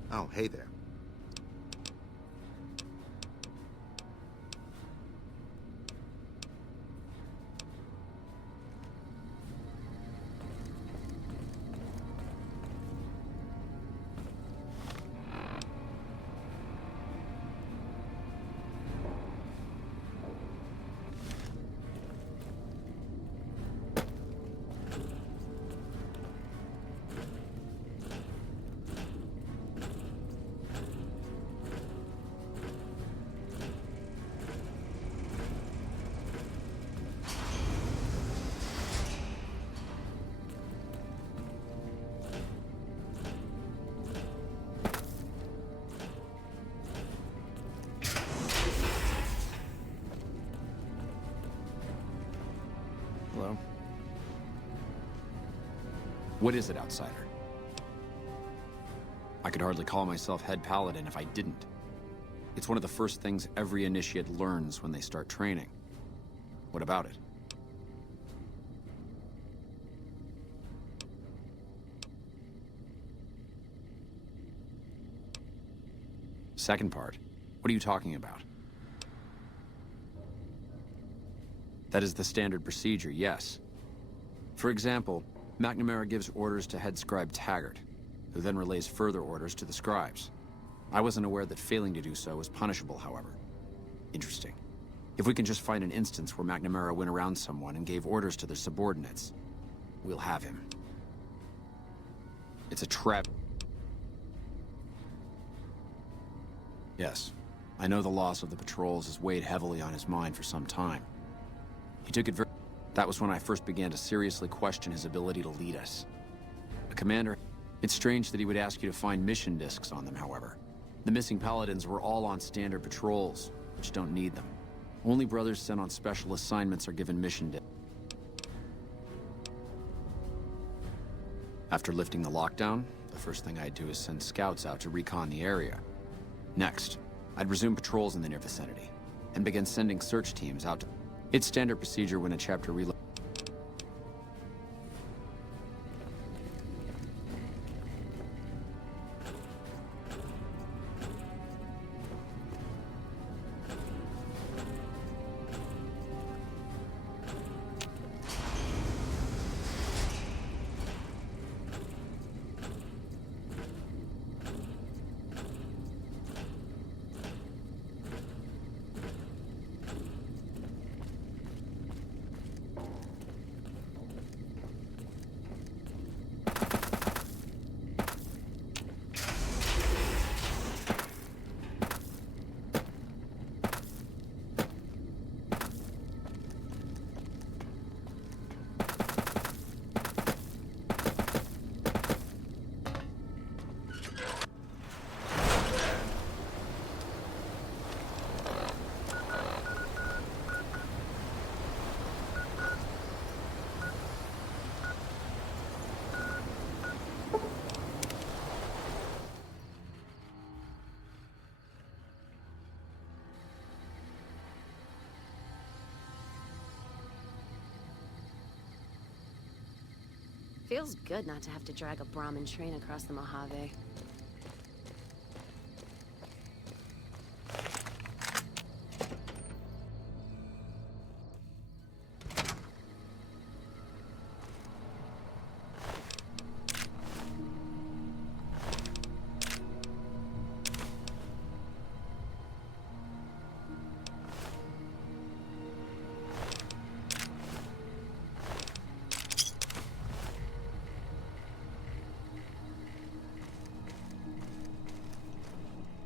Oh, hey there. Hello? What is it, outsider? I could hardly call myself head paladin if I didn't. It's one of the first things every initiate learns when they start training. What about it? Second part. What are you talking about? That is the standard procedure, yes. For example, McNamara gives orders to head scribe Taggart, who then relays further orders to the scribes. I wasn't aware that failing to do so was punishable, however. Interesting. If we can just find an instance where McNamara went around someone and gave orders to their subordinates, we'll have him. It's a trap. Yes, I know the loss of the patrols has weighed heavily on his mind for some time. He took it very... That was when I first began to seriously question his ability to lead us. A commander... It's strange that he would ask you to find mission discs on them, however. The missing paladins were all on standard patrols, which don't need them. Only brothers sent on special assignments are given mission discs. After lifting the lockdown, the first thing I'd do is send scouts out to recon the area. Next, I'd resume patrols in the near vicinity, and begin sending search teams out to... It's standard procedure when a chapter reloads. Feels good not to have to drag a Brahmin train across the Mojave.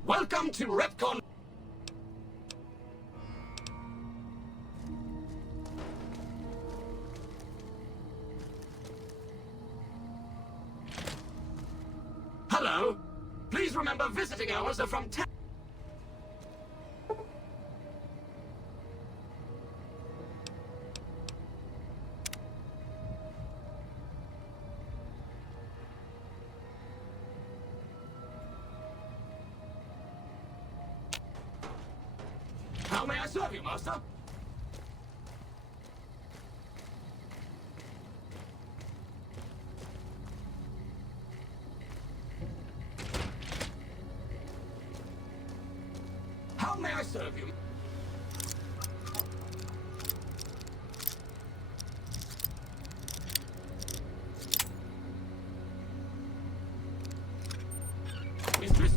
Welcome to Repcon. Hello. Please remember visiting hours are from 10. How may I serve you, Master? How may I serve you? Mistress?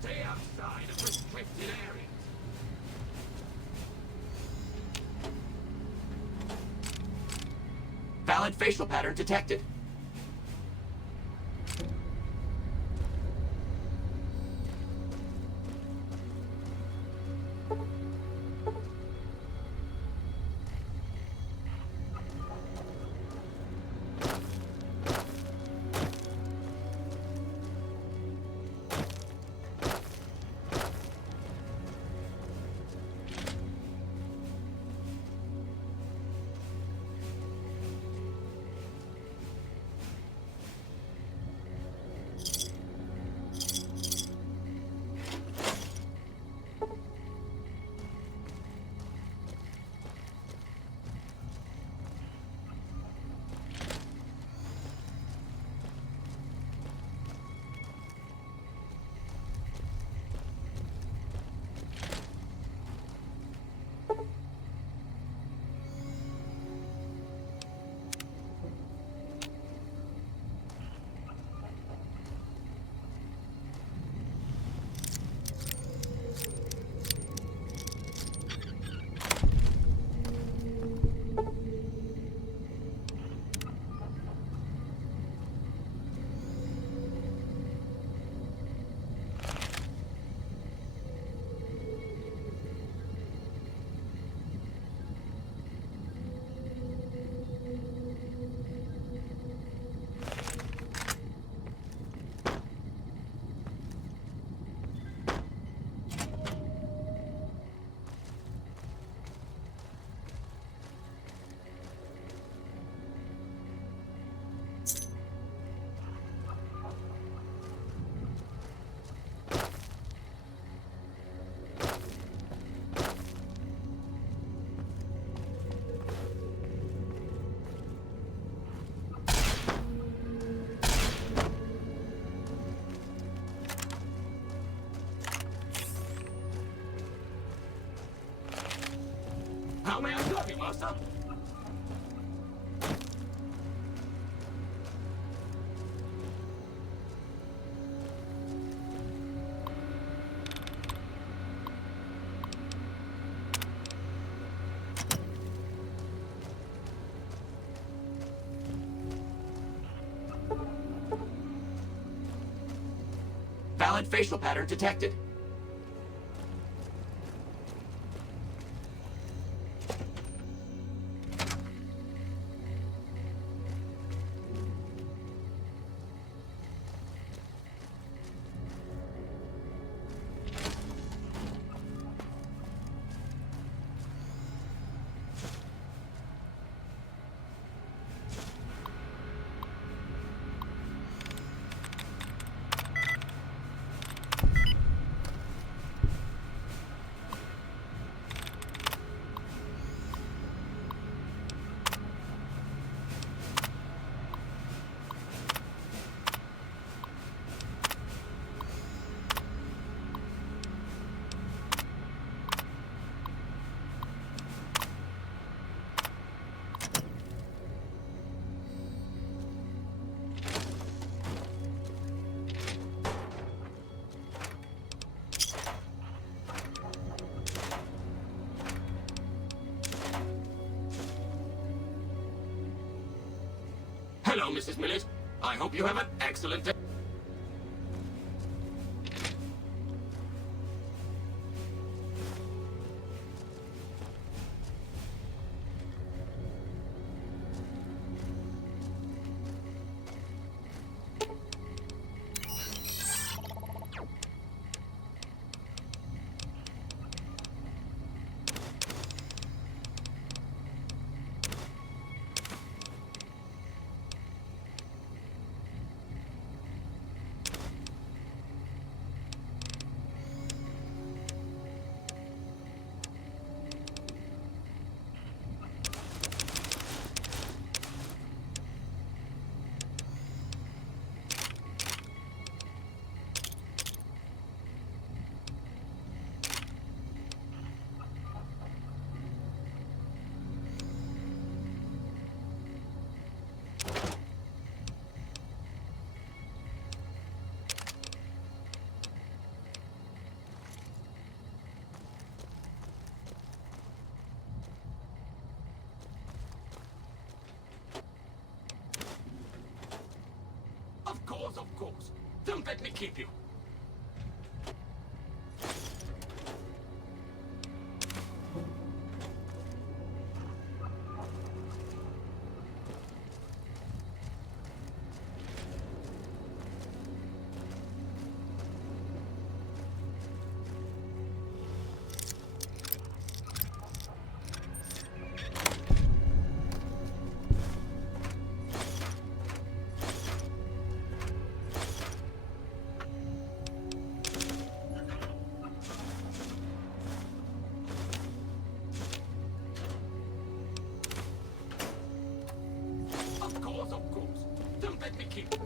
Stay outside of restricted areas. Valid facial pattern detected. How may I serve you, master? Valid facial pattern detected. Hello, Mrs. Millet. I hope you have an excellent day. Of course. Don't let me keep you. Of course. Don't let me keep you.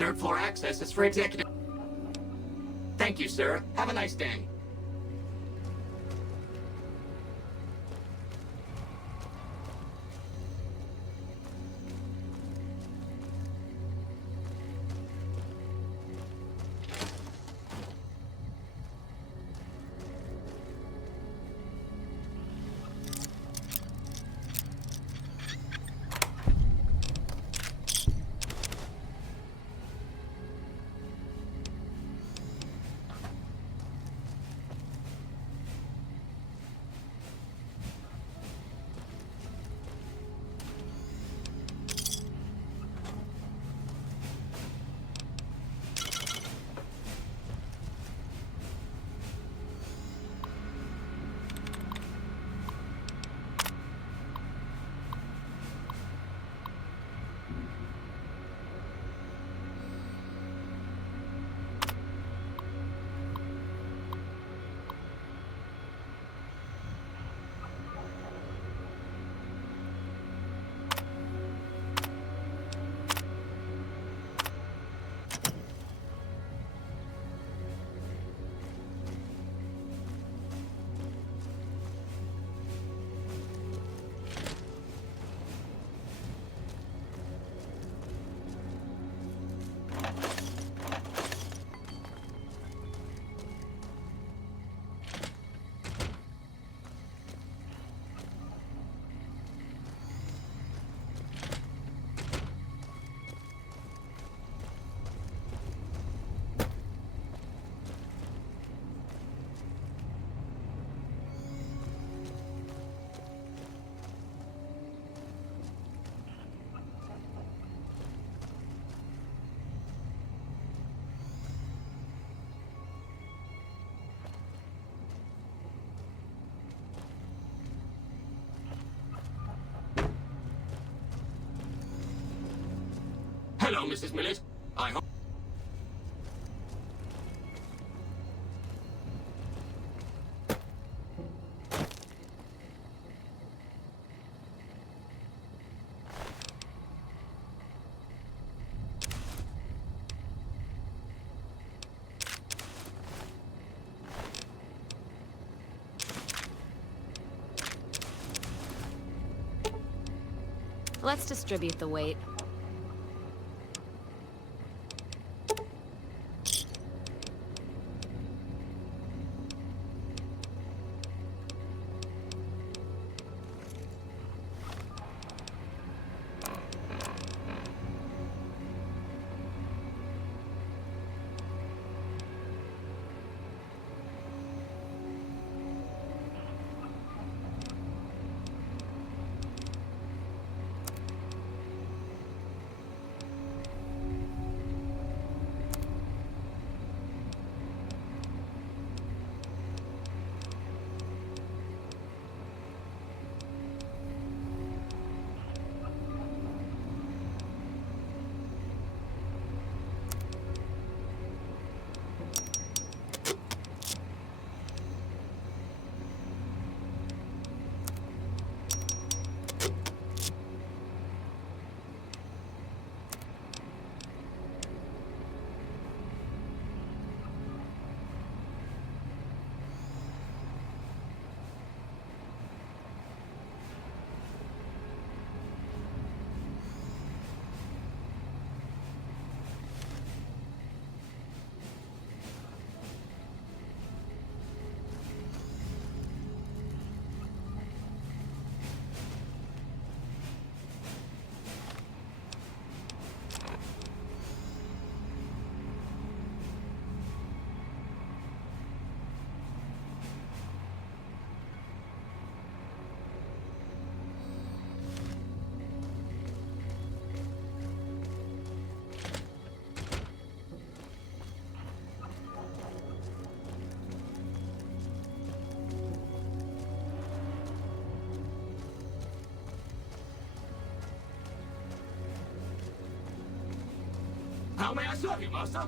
Third floor access is for executive. Thank you, sir. Have a nice day. Hello, Mrs. Millet. I hope... Let's distribute the weight. How may I serve you, master?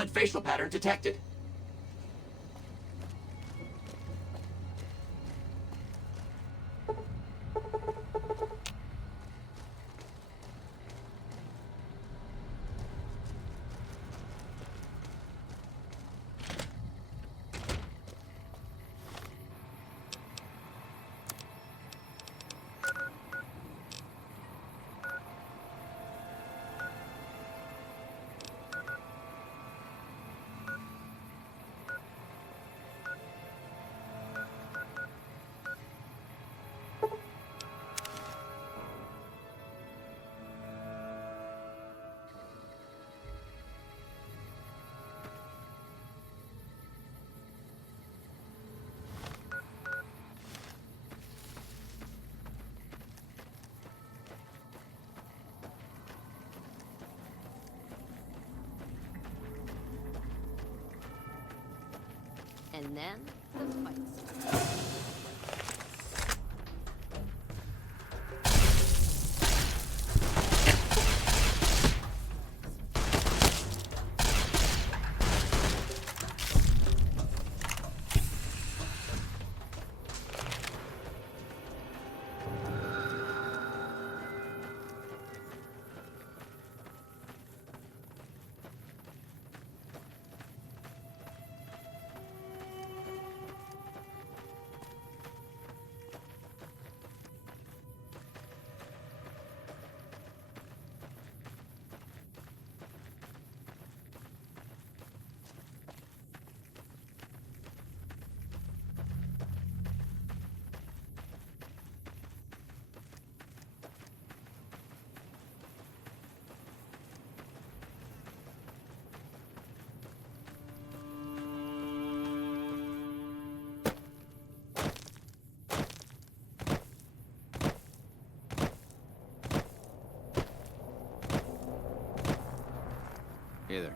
Valid facial pattern detected. And then the fight starts. Hey there.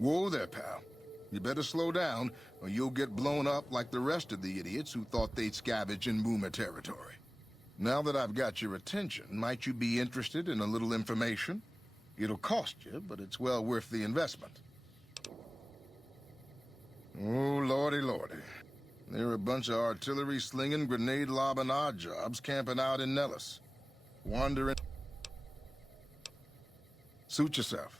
Whoa there, pal. You better slow down, or you'll get blown up like the rest of the idiots who thought they'd scavenge in Boomer territory. Now that I've got your attention, might you be interested in a little information? It'll cost you, but it's well worth the investment. Oh, lordy, lordy. There are a bunch of artillery-slinging, grenade-lobbing odd jobs camping out in Nellis. Wandering... Suit yourself.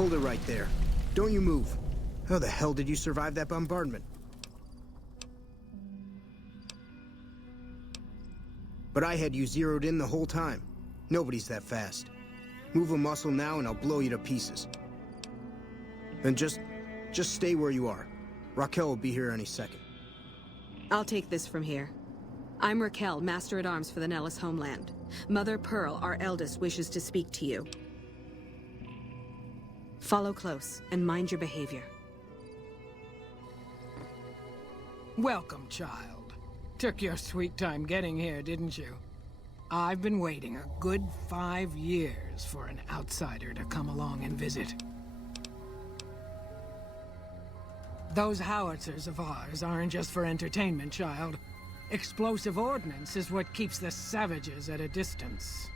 Hold it right there. Don't you move. How the hell did you survive that bombardment? But I had you zeroed in the whole time. Nobody's that fast. Move a muscle now and I'll blow you to pieces. Then just stay where you are. Raquel will be here any second. I'll take this from here. I'm Raquel, Master-at-Arms for the Nellis homeland. Mother Pearl, our eldest, wishes to speak to you. Follow close and mind your behavior. Welcome, child. Took your sweet time getting here, didn't you? I've been waiting a good 5 years for an outsider to come along and visit. Those howitzers of ours aren't just for entertainment, child. Explosive ordnance is what keeps the savages at a distance.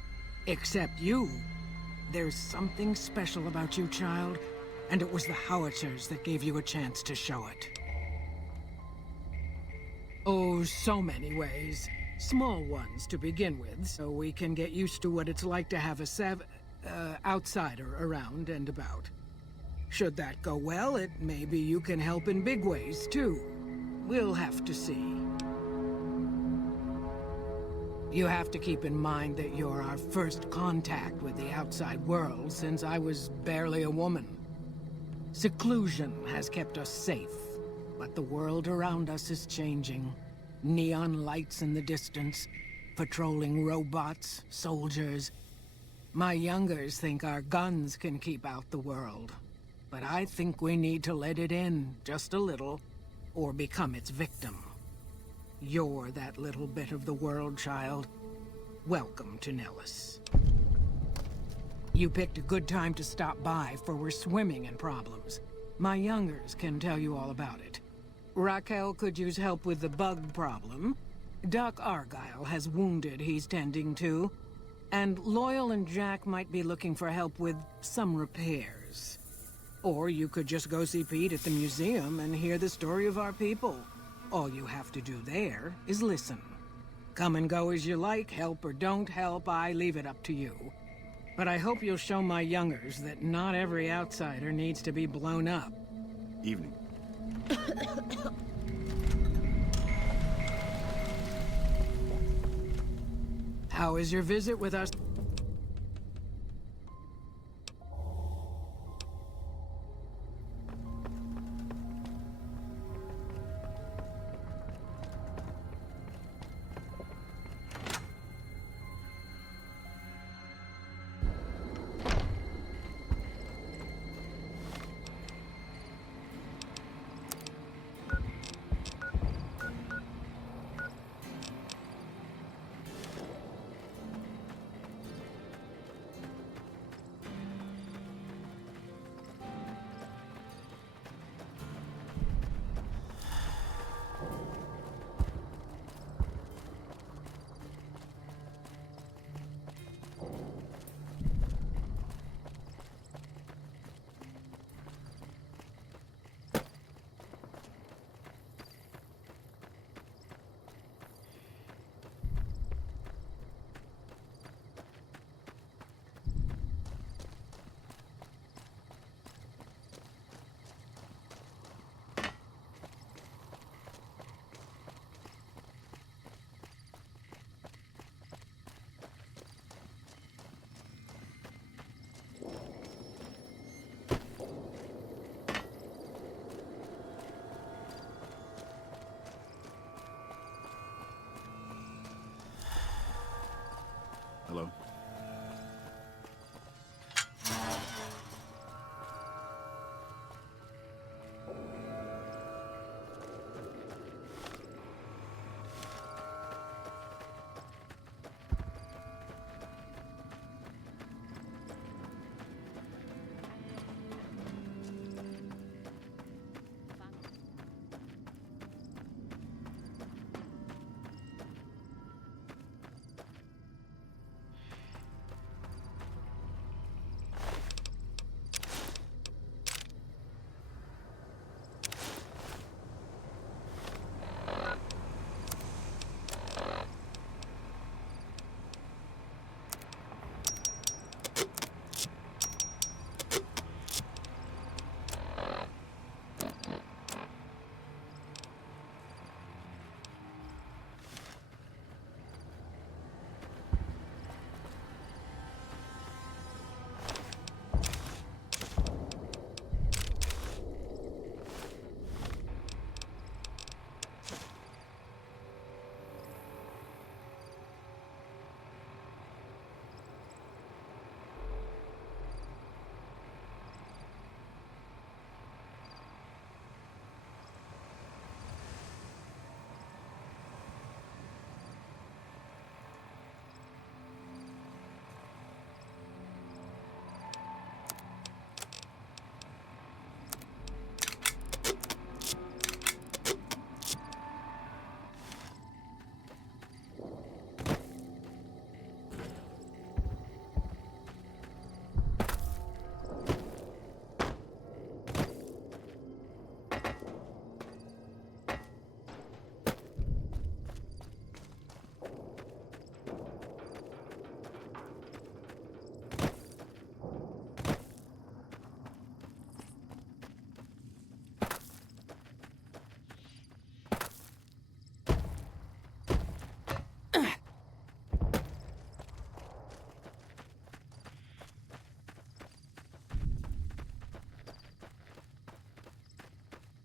Except you. There's something special about you, child, and it was the howitzers that gave you a chance to show it. Oh, so many ways. Small ones to begin with, so we can get used to what it's like to have a outsider around and about. Should that go well, maybe you can help in big ways, too. We'll have to see. You have to keep in mind that you're our first contact with the outside world since I was barely a woman. Seclusion has kept us safe, but the world around us is changing. Neon lights in the distance, patrolling robots, soldiers. My youngers think our guns can keep out the world, but I think we need to let it in just a little, or become its victim. You're that little bit of the world, child. Welcome to Nellis. You picked a good time to stop by, for we're swimming in problems. My youngers can tell you all about it. Raquel could use help with the bug problem. Doc Argyle has wounded he's tending to. And Loyal and Jack might be looking for help with some repairs. Or you could just go see Pete at the museum and hear the story of our people. All you have to do there is listen. Come and go as you like, help or don't help, I leave it up to you. But I hope you'll show my youngers that not every outsider needs to be blown up. Evening. How is your visit with us?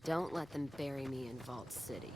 Don't let them bury me in Vault City.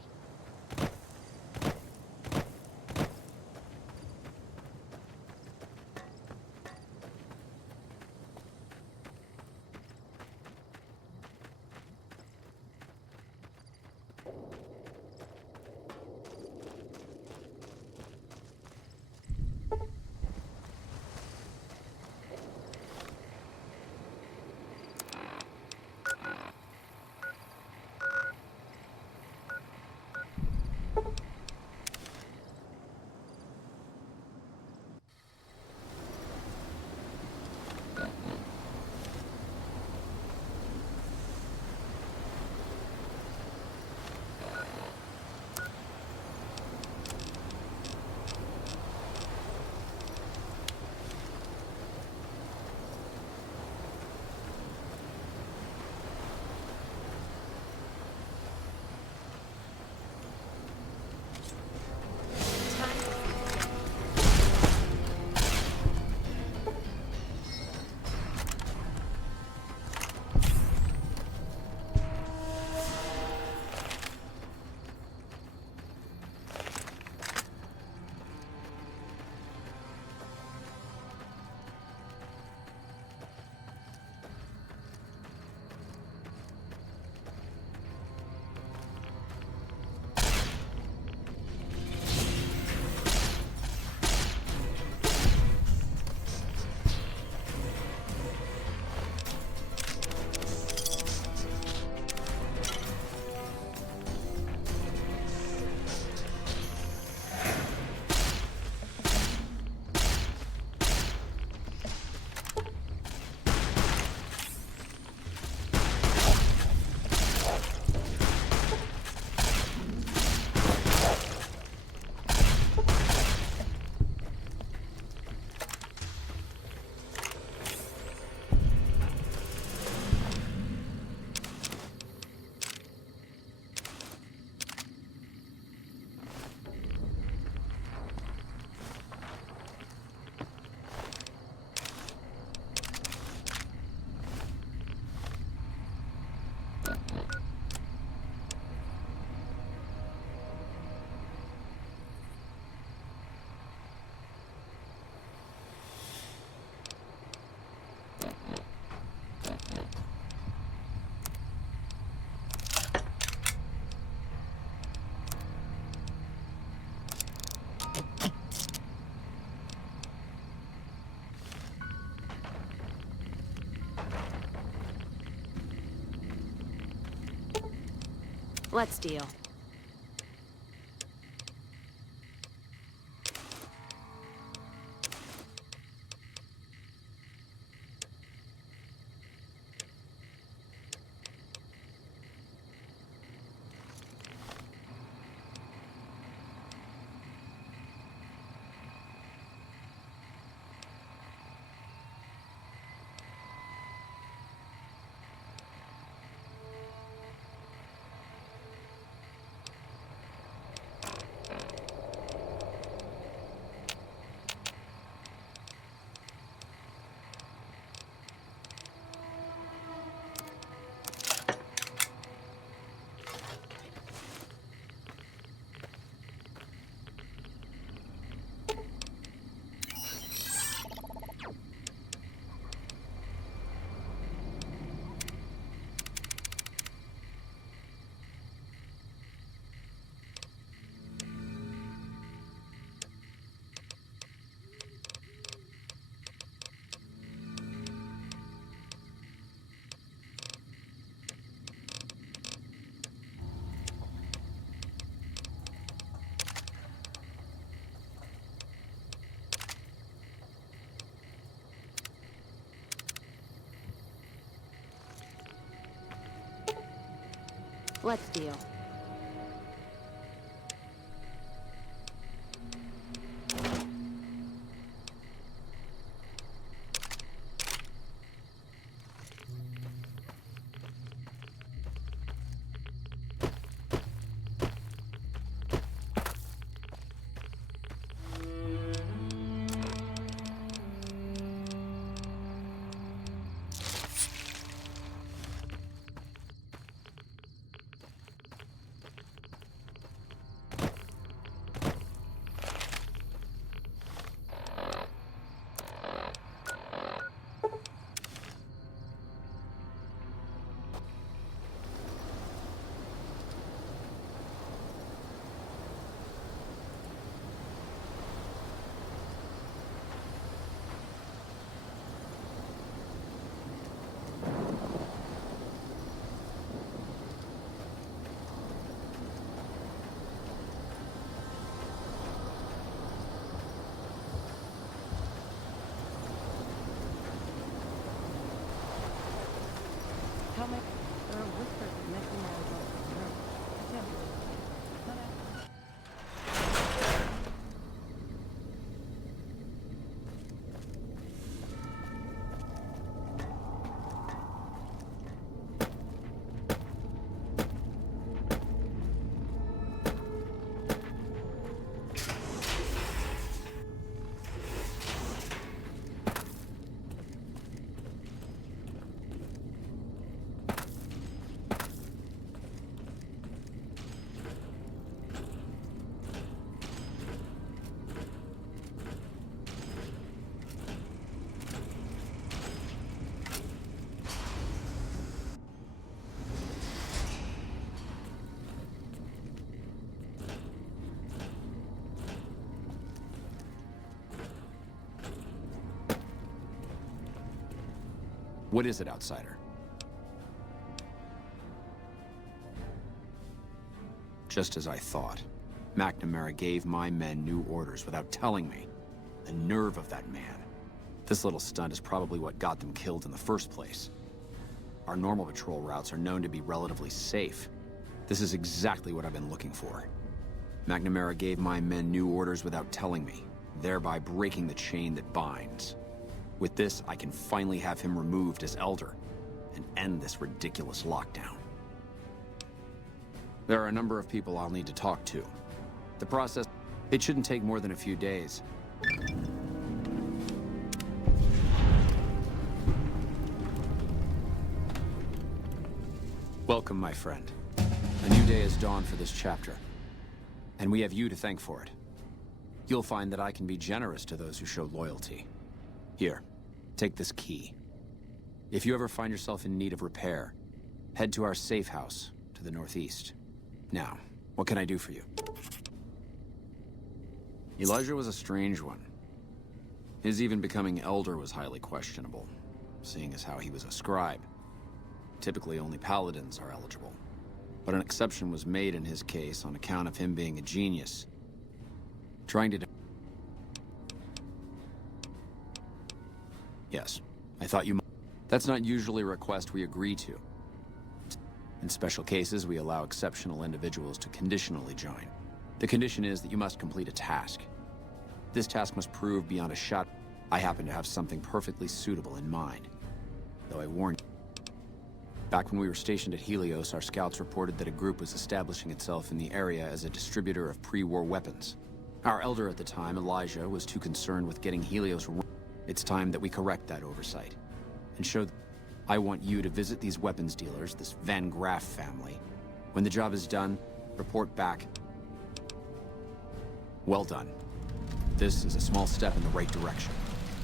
Let's deal. Let's deal. What is it, outsider? Just as I thought. McNamara gave my men new orders without telling me. The nerve of that man. This little stunt is probably what got them killed in the first place. Our normal patrol routes are known to be relatively safe. This is exactly what I've been looking for. McNamara gave my men new orders without telling me, thereby breaking the chain that binds. With this, I can finally have him removed as Elder, and end this ridiculous lockdown. There are a number of people I'll need to talk to. The process, it shouldn't take more than a few days. Welcome, my friend. A new day has dawned for this chapter, and we have you to thank for it. You'll find that I can be generous to those who show loyalty. Here, take this key. If you ever find yourself in need of repair, head to our safe house to the northeast. Now, what can I do for you? Elijah was a strange one. His even becoming Elder was highly questionable, seeing as how he was a scribe. Typically, only paladins are eligible. But an exception was made in his case on account of him being a genius. Trying to... Yes, I thought you might. That's not usually a request we agree to. In special cases, we allow exceptional individuals to conditionally join. The condition is that you must complete a task. This task must prove beyond a shot. I happen to have something perfectly suitable in mind. Though I warn you. Back when we were stationed at Helios, our scouts reported that a group was establishing itself in the area as a distributor of pre-war weapons. Our elder at the time, Elijah, was too concerned with getting Helios. It's time that we correct that oversight and show I want you to visit these weapons dealers, this Van Graff family. When the job is done, report back. Well done. This is a small step in the right direction,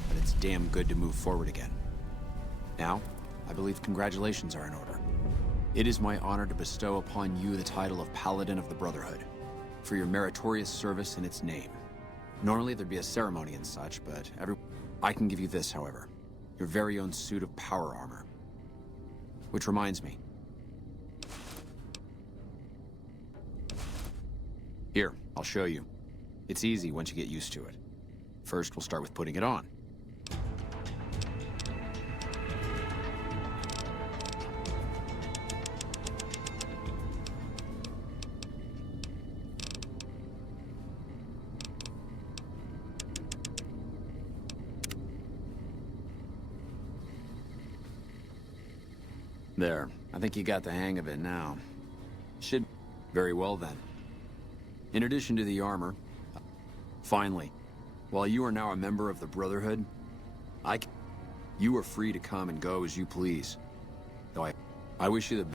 but it's damn good to move forward again. Now, I believe congratulations are in order. It is my honor to bestow upon you the title of Paladin of the Brotherhood, for your meritorious service in its name. Normally there'd be a ceremony and such, but I can give you this, however. Your very own suit of power armor. Which reminds me. Here, I'll show you. It's easy once you get used to it. First, we'll start with putting it on. There. I think you got the hang of it now. Should... Very well, then. In addition to the armor... Finally, while you are now a member of the Brotherhood, you are free to come and go as you please. Though I wish you the...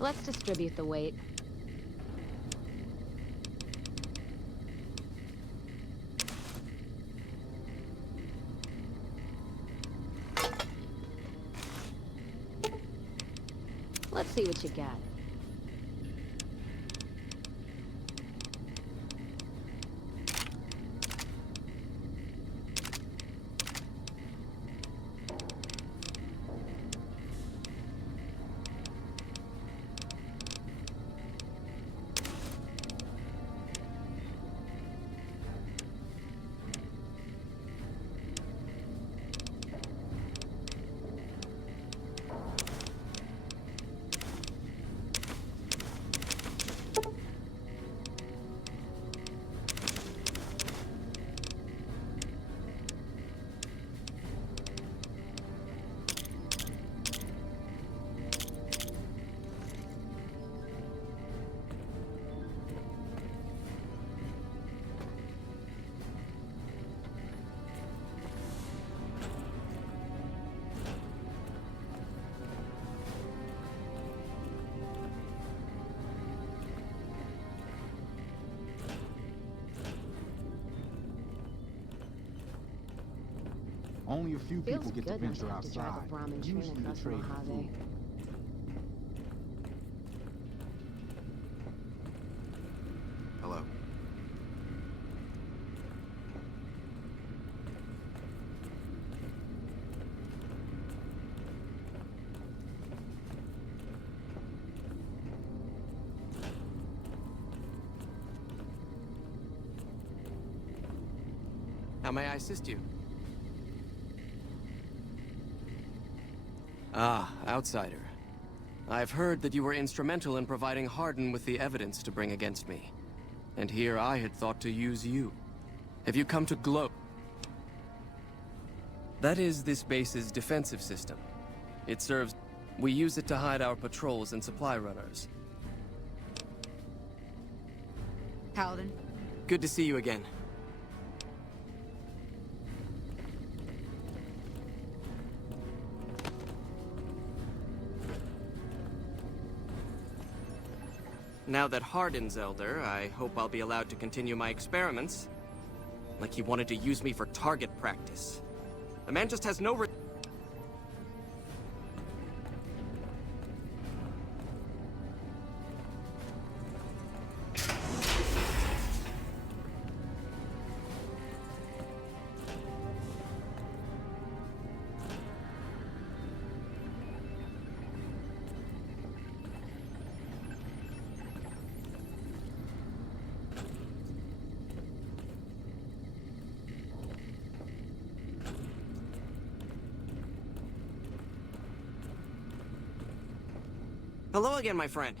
Let's distribute the weight. Let's see what you got. Only a few Feels people get to good not venture to have to drive a outside, Brahmin train usually to across the trade for Mojave. food. Hello. How may I assist you? Ah, outsider. I've heard that you were instrumental in providing Hardin with the evidence to bring against me. And here I had thought to use you. Have you come to gloat? That is this base's defensive system. It serves... We use it to hide our patrols and supply runners. Paladin. Good to see you again. Now that Hardin's elder, I hope I'll be allowed to continue my experiments. Like he wanted to use me for target practice. The man just has no Hello again, my friend.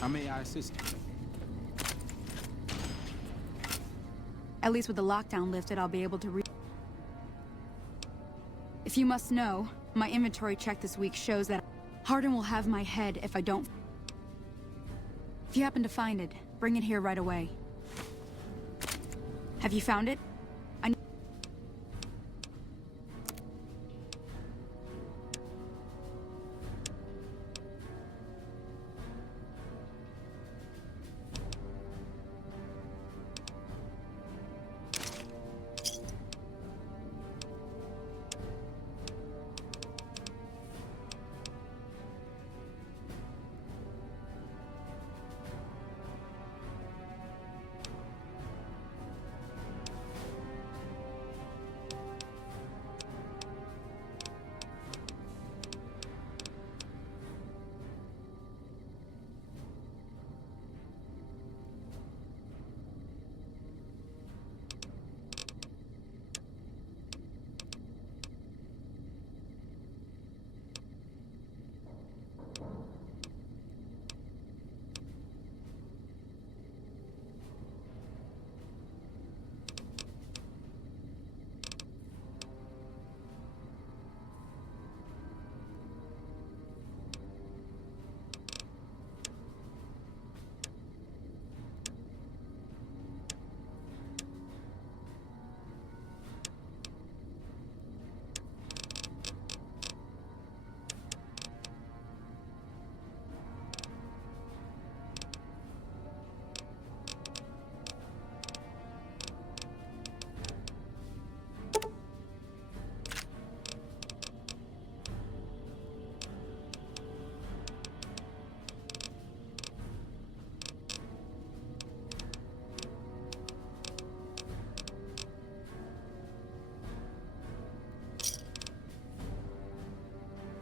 How may I assist you? At least with the lockdown lifted, I'll be able to If you must know, my inventory check this week shows that Hardin will have my head if I don't. If you happen to find it, bring it here right away. Have you found it?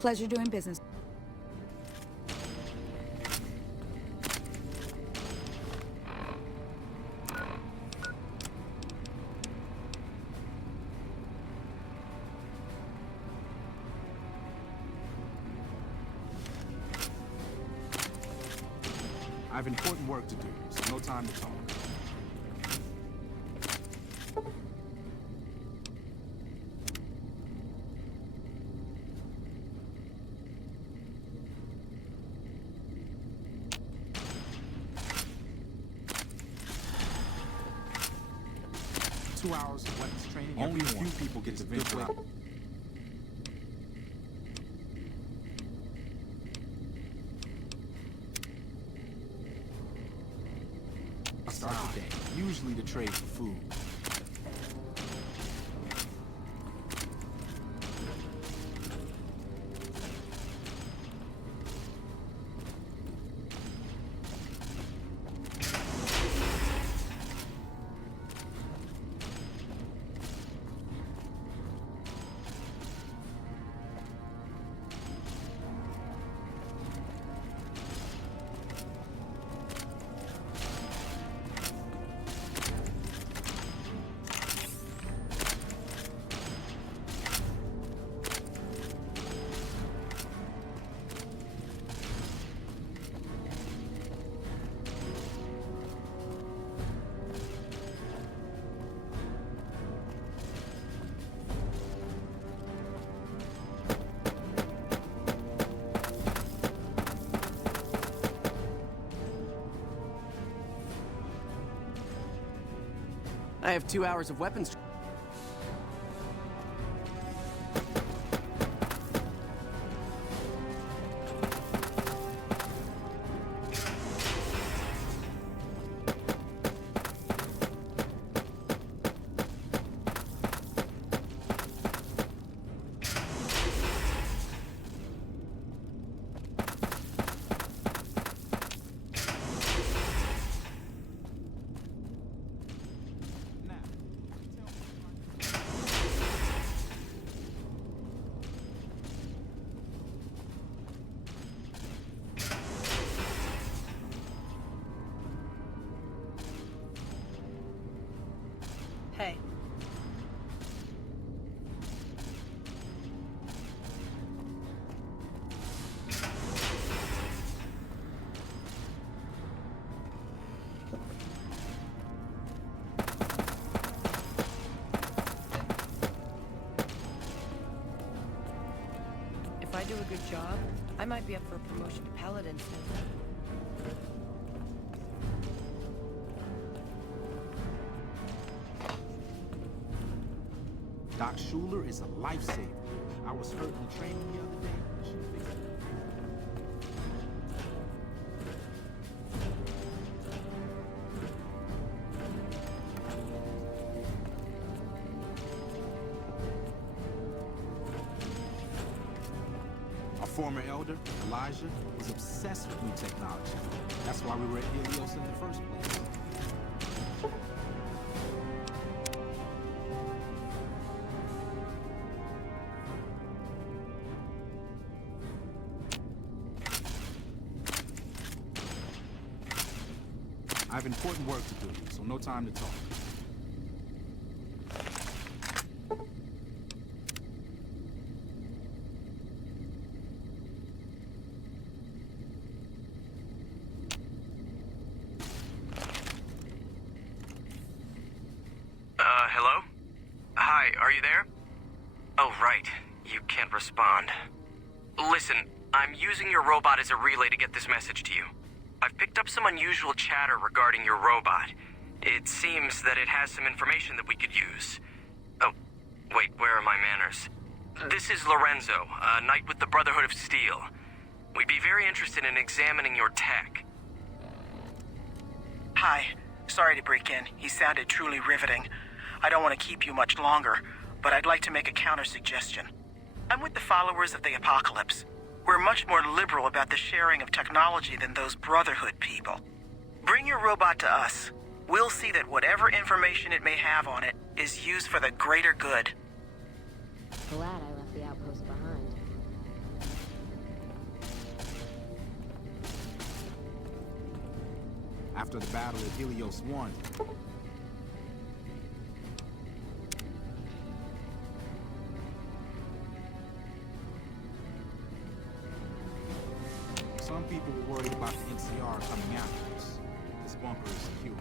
Pleasure doing business. I have important work to do, so no time to talk. 2 hours of weapons training, only a few people get to venture out. Start the day, usually to trade for food. I have 2 hours of weapons. Hey. If I do a good job, I might be up for a promotion to Paladin soon. Doc Schuler is a lifesaver. I was hurt in training the other day. She fixed it. Our former elder, Elijah, was obsessed with new technology. That's why we were at Helios in the first place. I have important work to do, so no time to talk. Hello? Hi, are you there? Oh, right. You can't respond. Listen, I'm using your robot as a relay to get this message to you. I've picked up some unusual chatter regarding your robot. It seems that it has some information that we could use. Oh, wait, where are my manners? This is Lorenzo, a knight with the Brotherhood of Steel. We'd be very interested in examining your tech. Hi. Sorry to break in. He sounded truly riveting. I don't want to keep you much longer, but I'd like to make a counter-suggestion. I'm with the followers of the Apocalypse. We're much more liberal about the sharing of technology than those Brotherhood people. Bring your robot to us. We'll see that whatever information it may have on it is used for the greater good. Glad I left the outpost behind. After the battle at Helios 1, some people were worried about the NCR coming after us. This bunker is secure.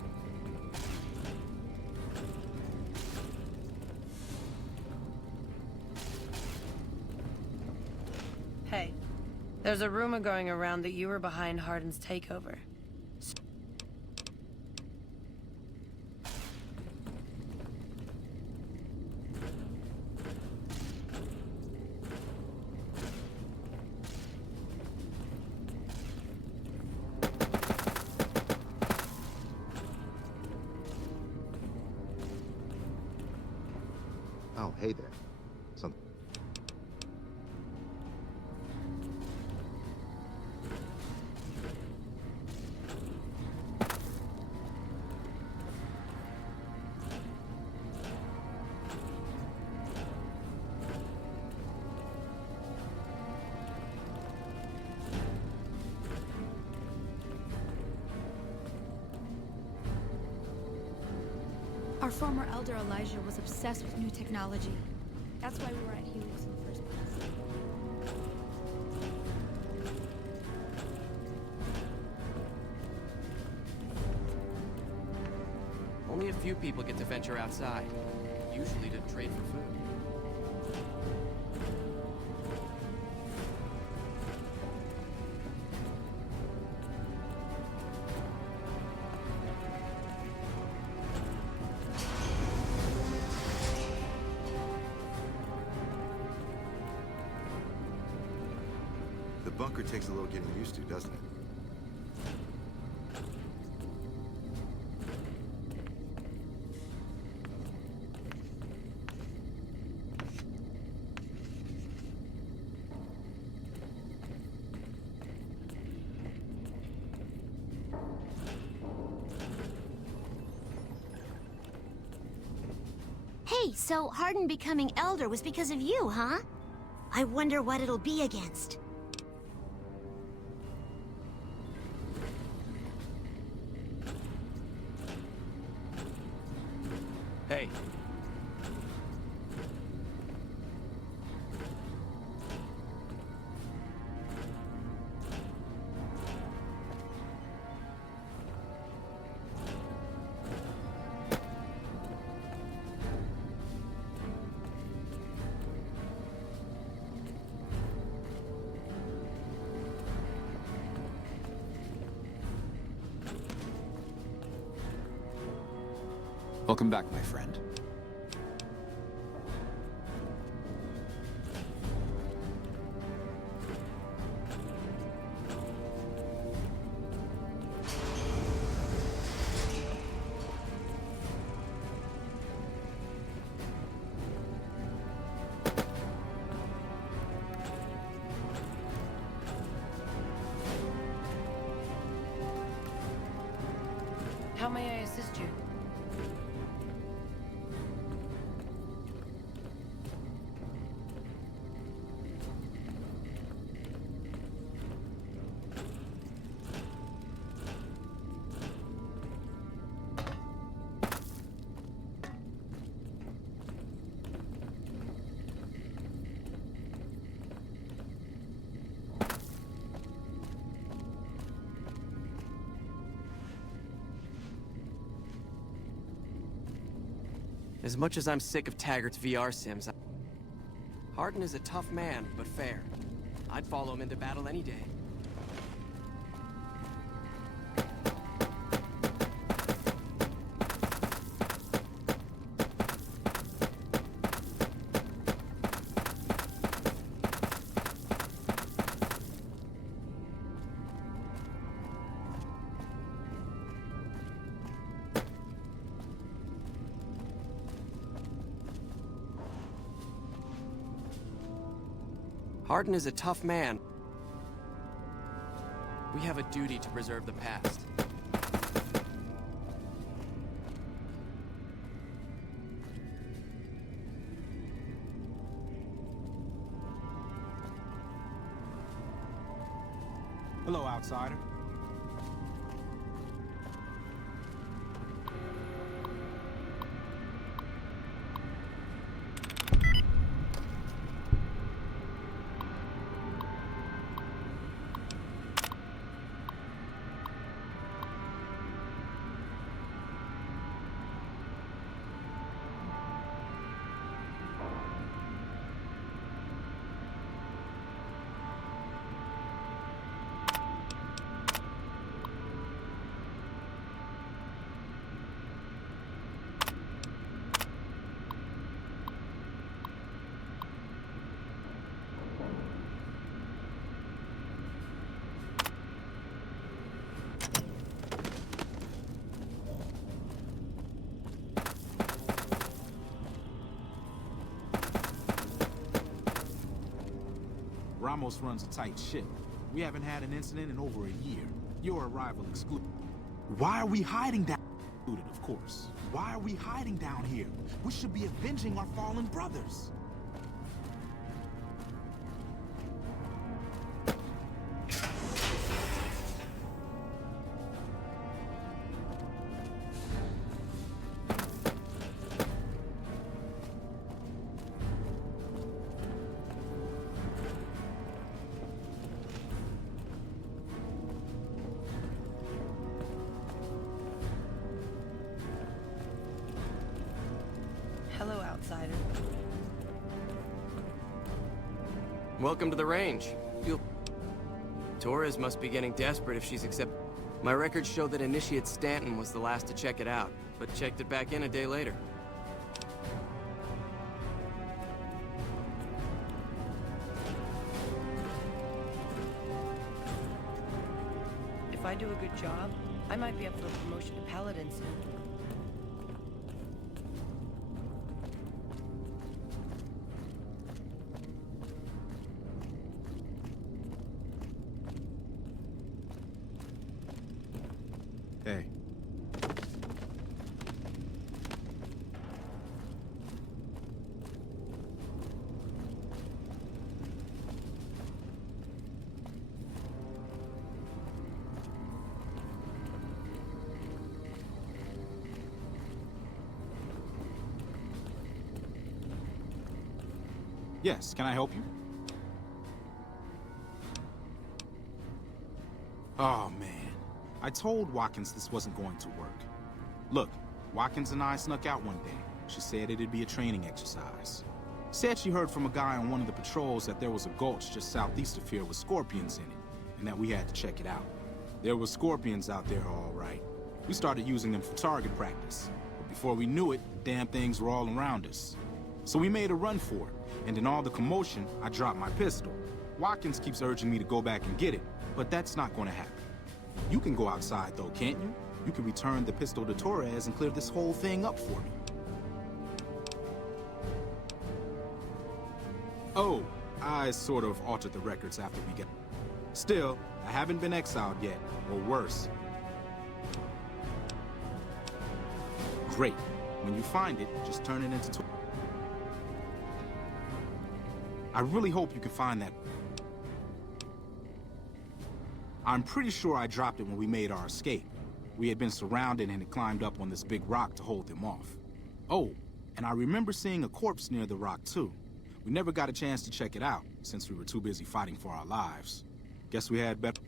Hey, there's a rumor going around that you were behind Hardin's takeover. Oh, hey there. Some... Our former elder Elijah was obsessed with new technology. That's why we were at Helix in the first place. Only a few people get to venture outside, usually to trade for food. The bunker takes a little getting used to, doesn't it? Hey, so Hardin becoming Elder was because of you, huh? I wonder what it'll be against. Hey. Welcome back, my friend. How may I assist you? As much as I'm sick of Taggart's VR sims, Hardin is a tough man, but fair. I'd follow him into battle any day. Hardin is a tough man. We have a duty to preserve the past. Hello, outsider. Ramos runs a tight ship. We haven't had an incident in over a year. Your arrival excluded. Why are we hiding down? Included, of course. Why are we hiding down here? We should be avenging our fallen brothers. Hello, outsider. Welcome to the range. Torres must be getting desperate if she's My records show that Initiate Stanton was the last to check it out, but checked it back in a day later. If I do a good job, I might be up for a promotion to Paladin soon. Hey. Yes, can I help you? Oh, man. I told Watkins this wasn't going to work. Look, Watkins and I snuck out one day. She said it'd be a training exercise. Said she heard from a guy on one of the patrols that there was a gulch just southeast of here with scorpions in it, and that we had to check it out. There were scorpions out there, all right. We started using them for target practice. But before we knew it, the damn things were all around us. So we made a run for it, and in all the commotion, I dropped my pistol. Watkins keeps urging me to go back and get it, but that's not going to happen. You can go outside, though, can't you? You can return the pistol to Torres and clear this whole thing up for me. Oh, I sort of altered the records after we get... Still, I haven't been exiled yet, or worse. Great. When you find it, just turn it into... I really hope you can find that... I'm pretty sure I dropped it when we made our escape. We had been surrounded and had climbed up on this big rock to hold them off. Oh, and I remember seeing a corpse near the rock, too. We never got a chance to check it out, since we were too busy fighting for our lives. Guess we had better...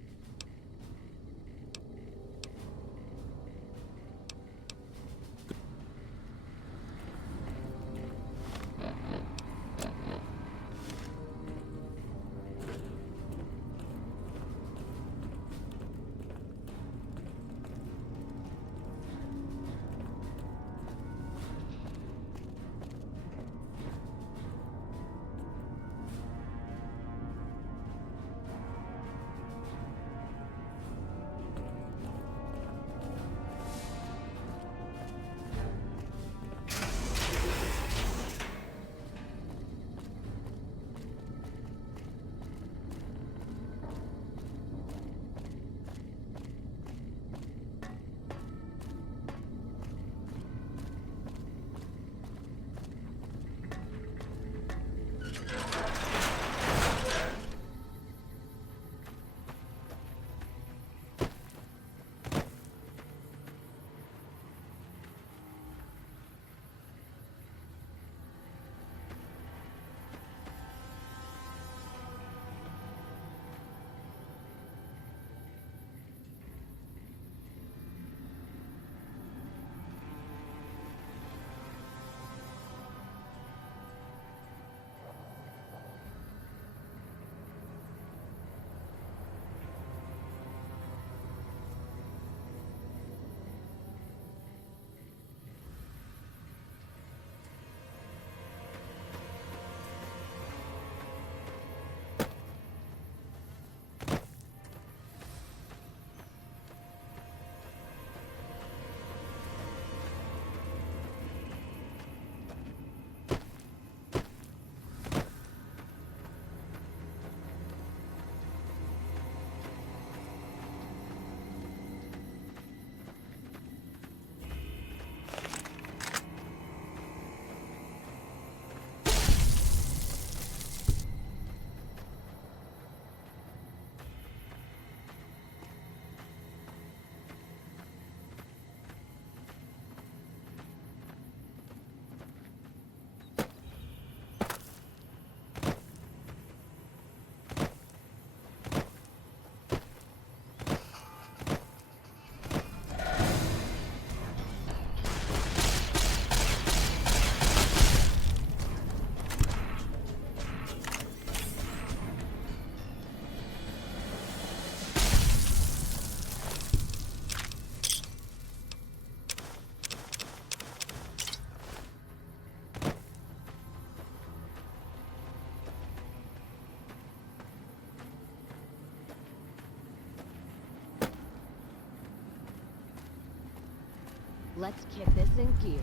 Let's kick this in gear.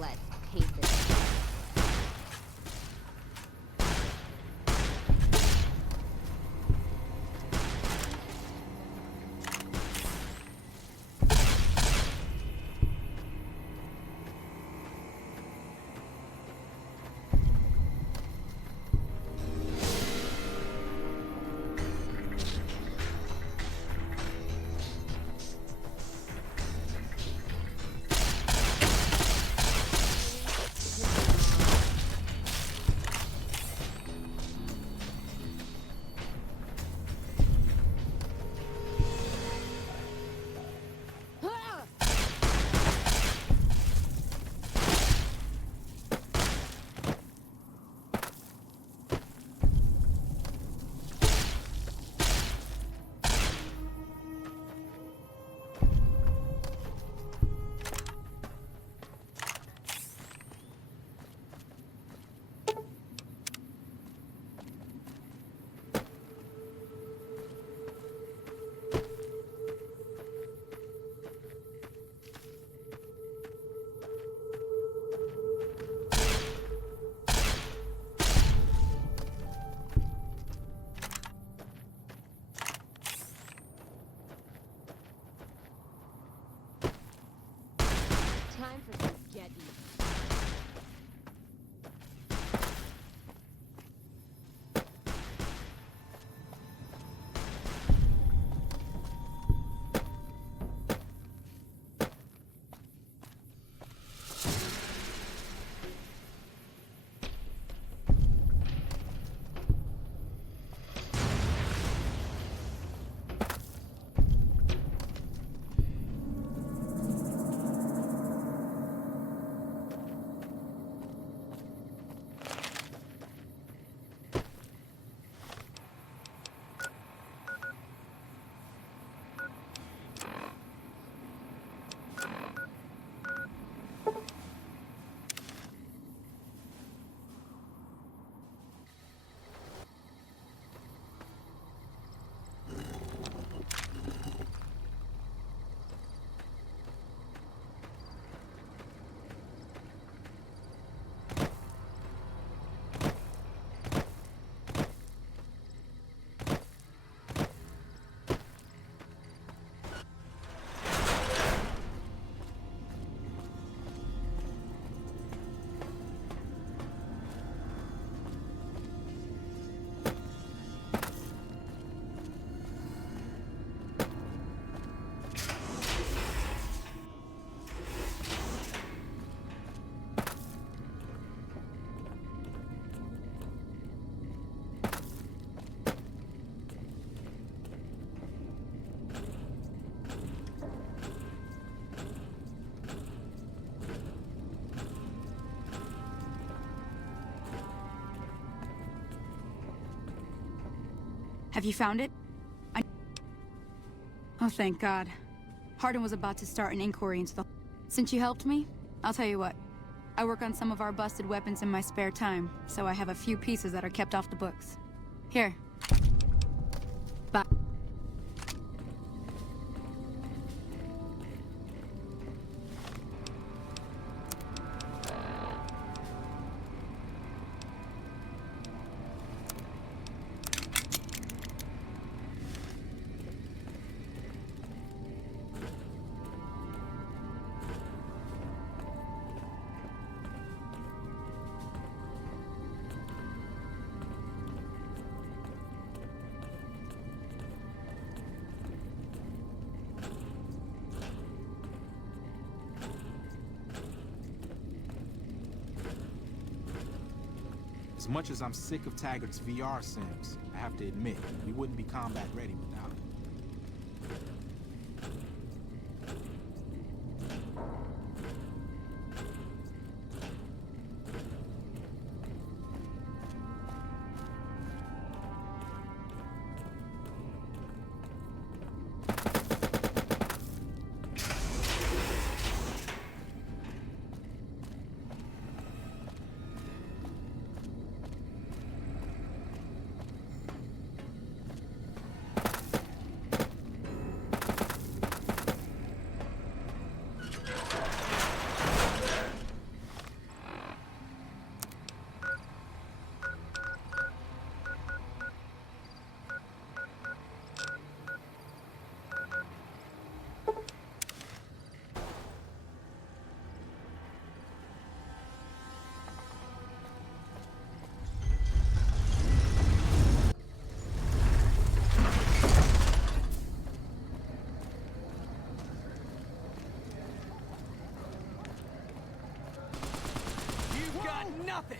Let's paint this. Time for some get eat. Have you found it? Oh, thank God. Hardin was about to start an inquiry into the... Since you helped me, I'll tell you what. I work on some of our busted weapons in my spare time, so I have a few pieces that are kept off the books. Here. Bye. As much as I'm sick of Taggart's VR sims, I have to admit, we wouldn't be combat ready without it. Nothing!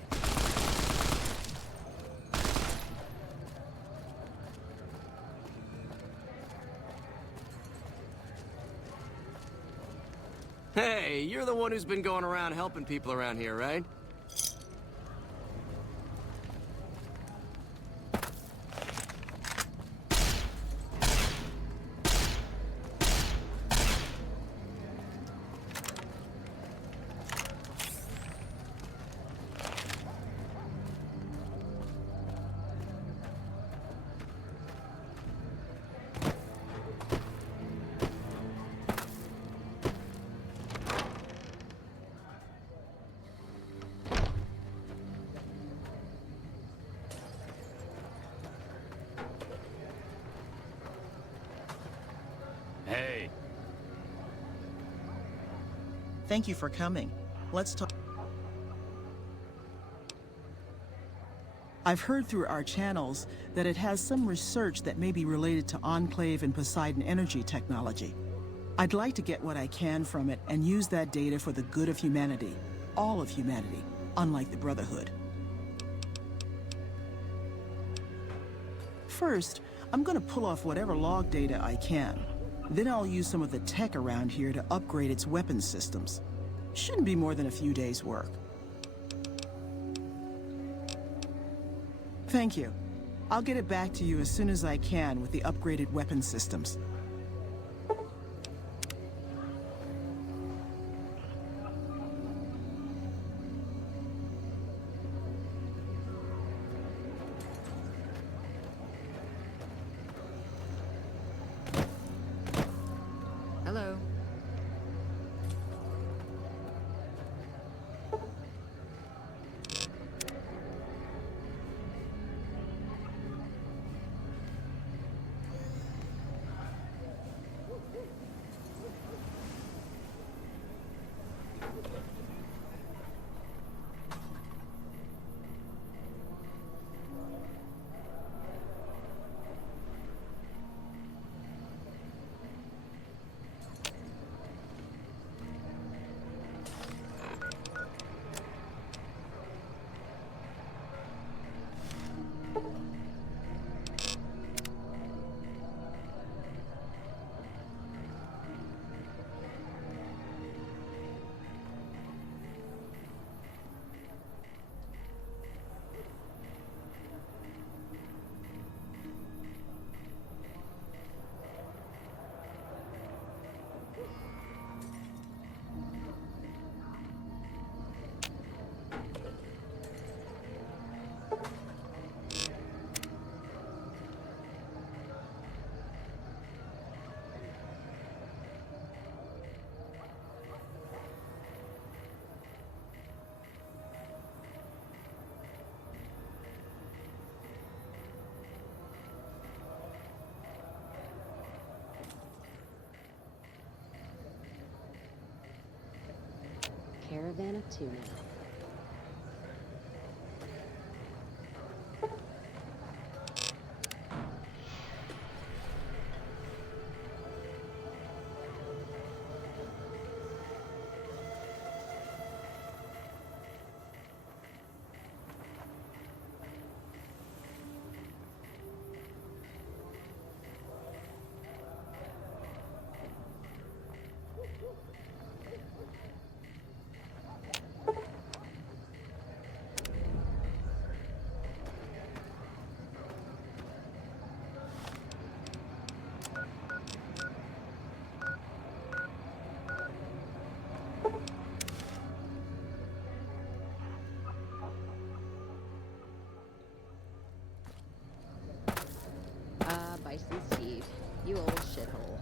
Hey, you're the one who's been going around helping people around here, right? Hey. Thank you for coming. Let's talk. I've heard through our channels that it has some research that may be related to Enclave and Poseidon energy technology. I'd like to get what I can from it and use that data for the good of humanity. All of humanity, unlike the Brotherhood. First, I'm gonna pull off whatever log data I can. Then I'll use some of the tech around here to upgrade its weapons systems. Shouldn't be more than a few days' work. Thank you. I'll get it back to you as soon as I can with the upgraded weapon systems. Hello. Caravan of two now. Bison Steve. You old shithole.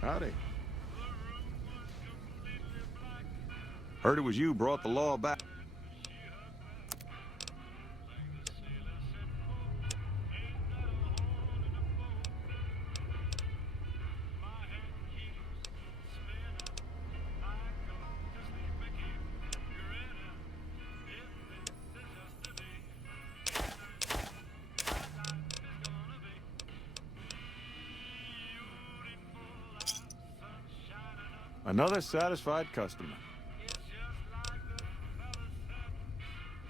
Howdy. Heard it was you brought the law back. Another satisfied customer.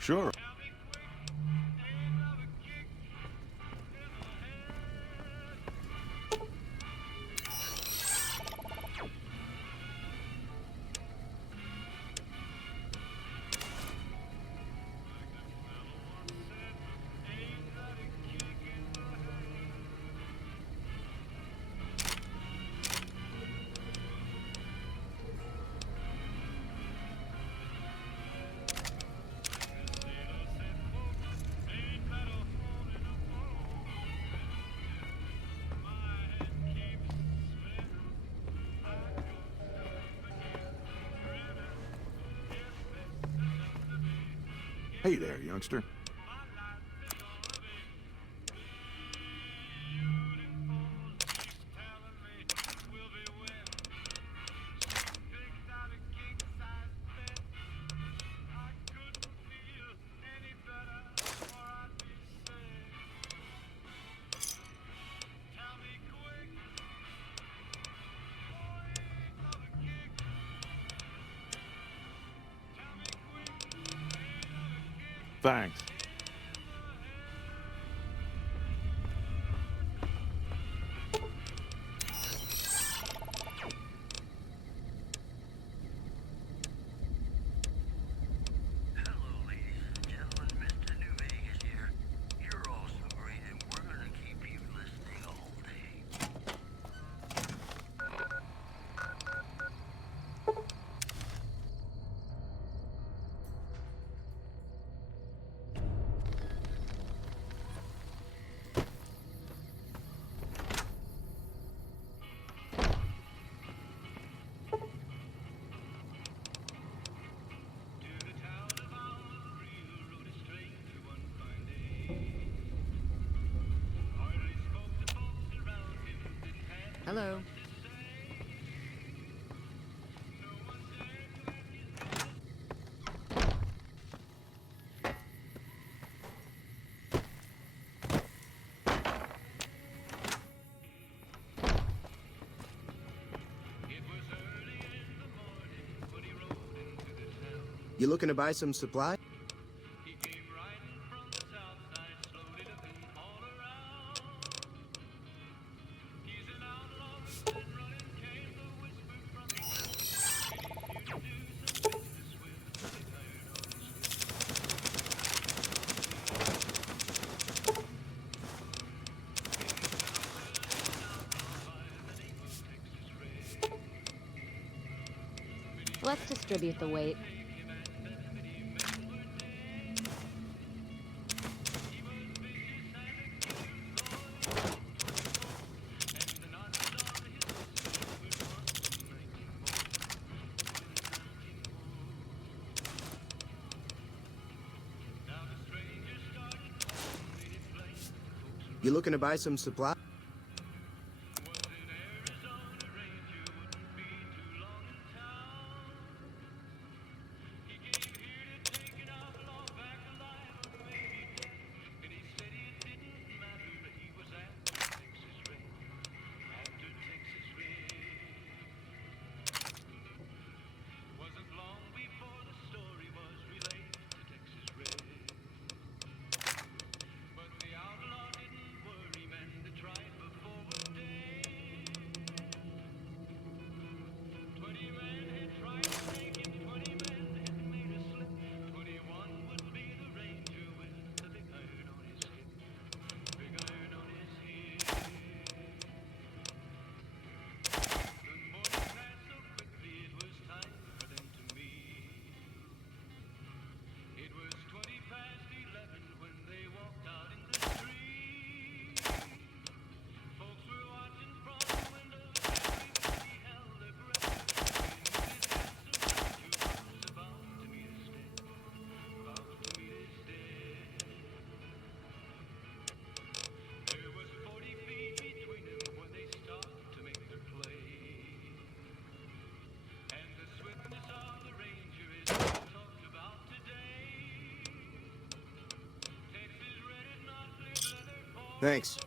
Sure. Hey there, youngster. Thanks. Hello, ladies and gentlemen. Mr. New Vegas here. You're all so great, and we're gonna keep you listening all day. Hello. You looking to buy some supply? Let's distribute the weight. You looking to buy some supply? Thanks.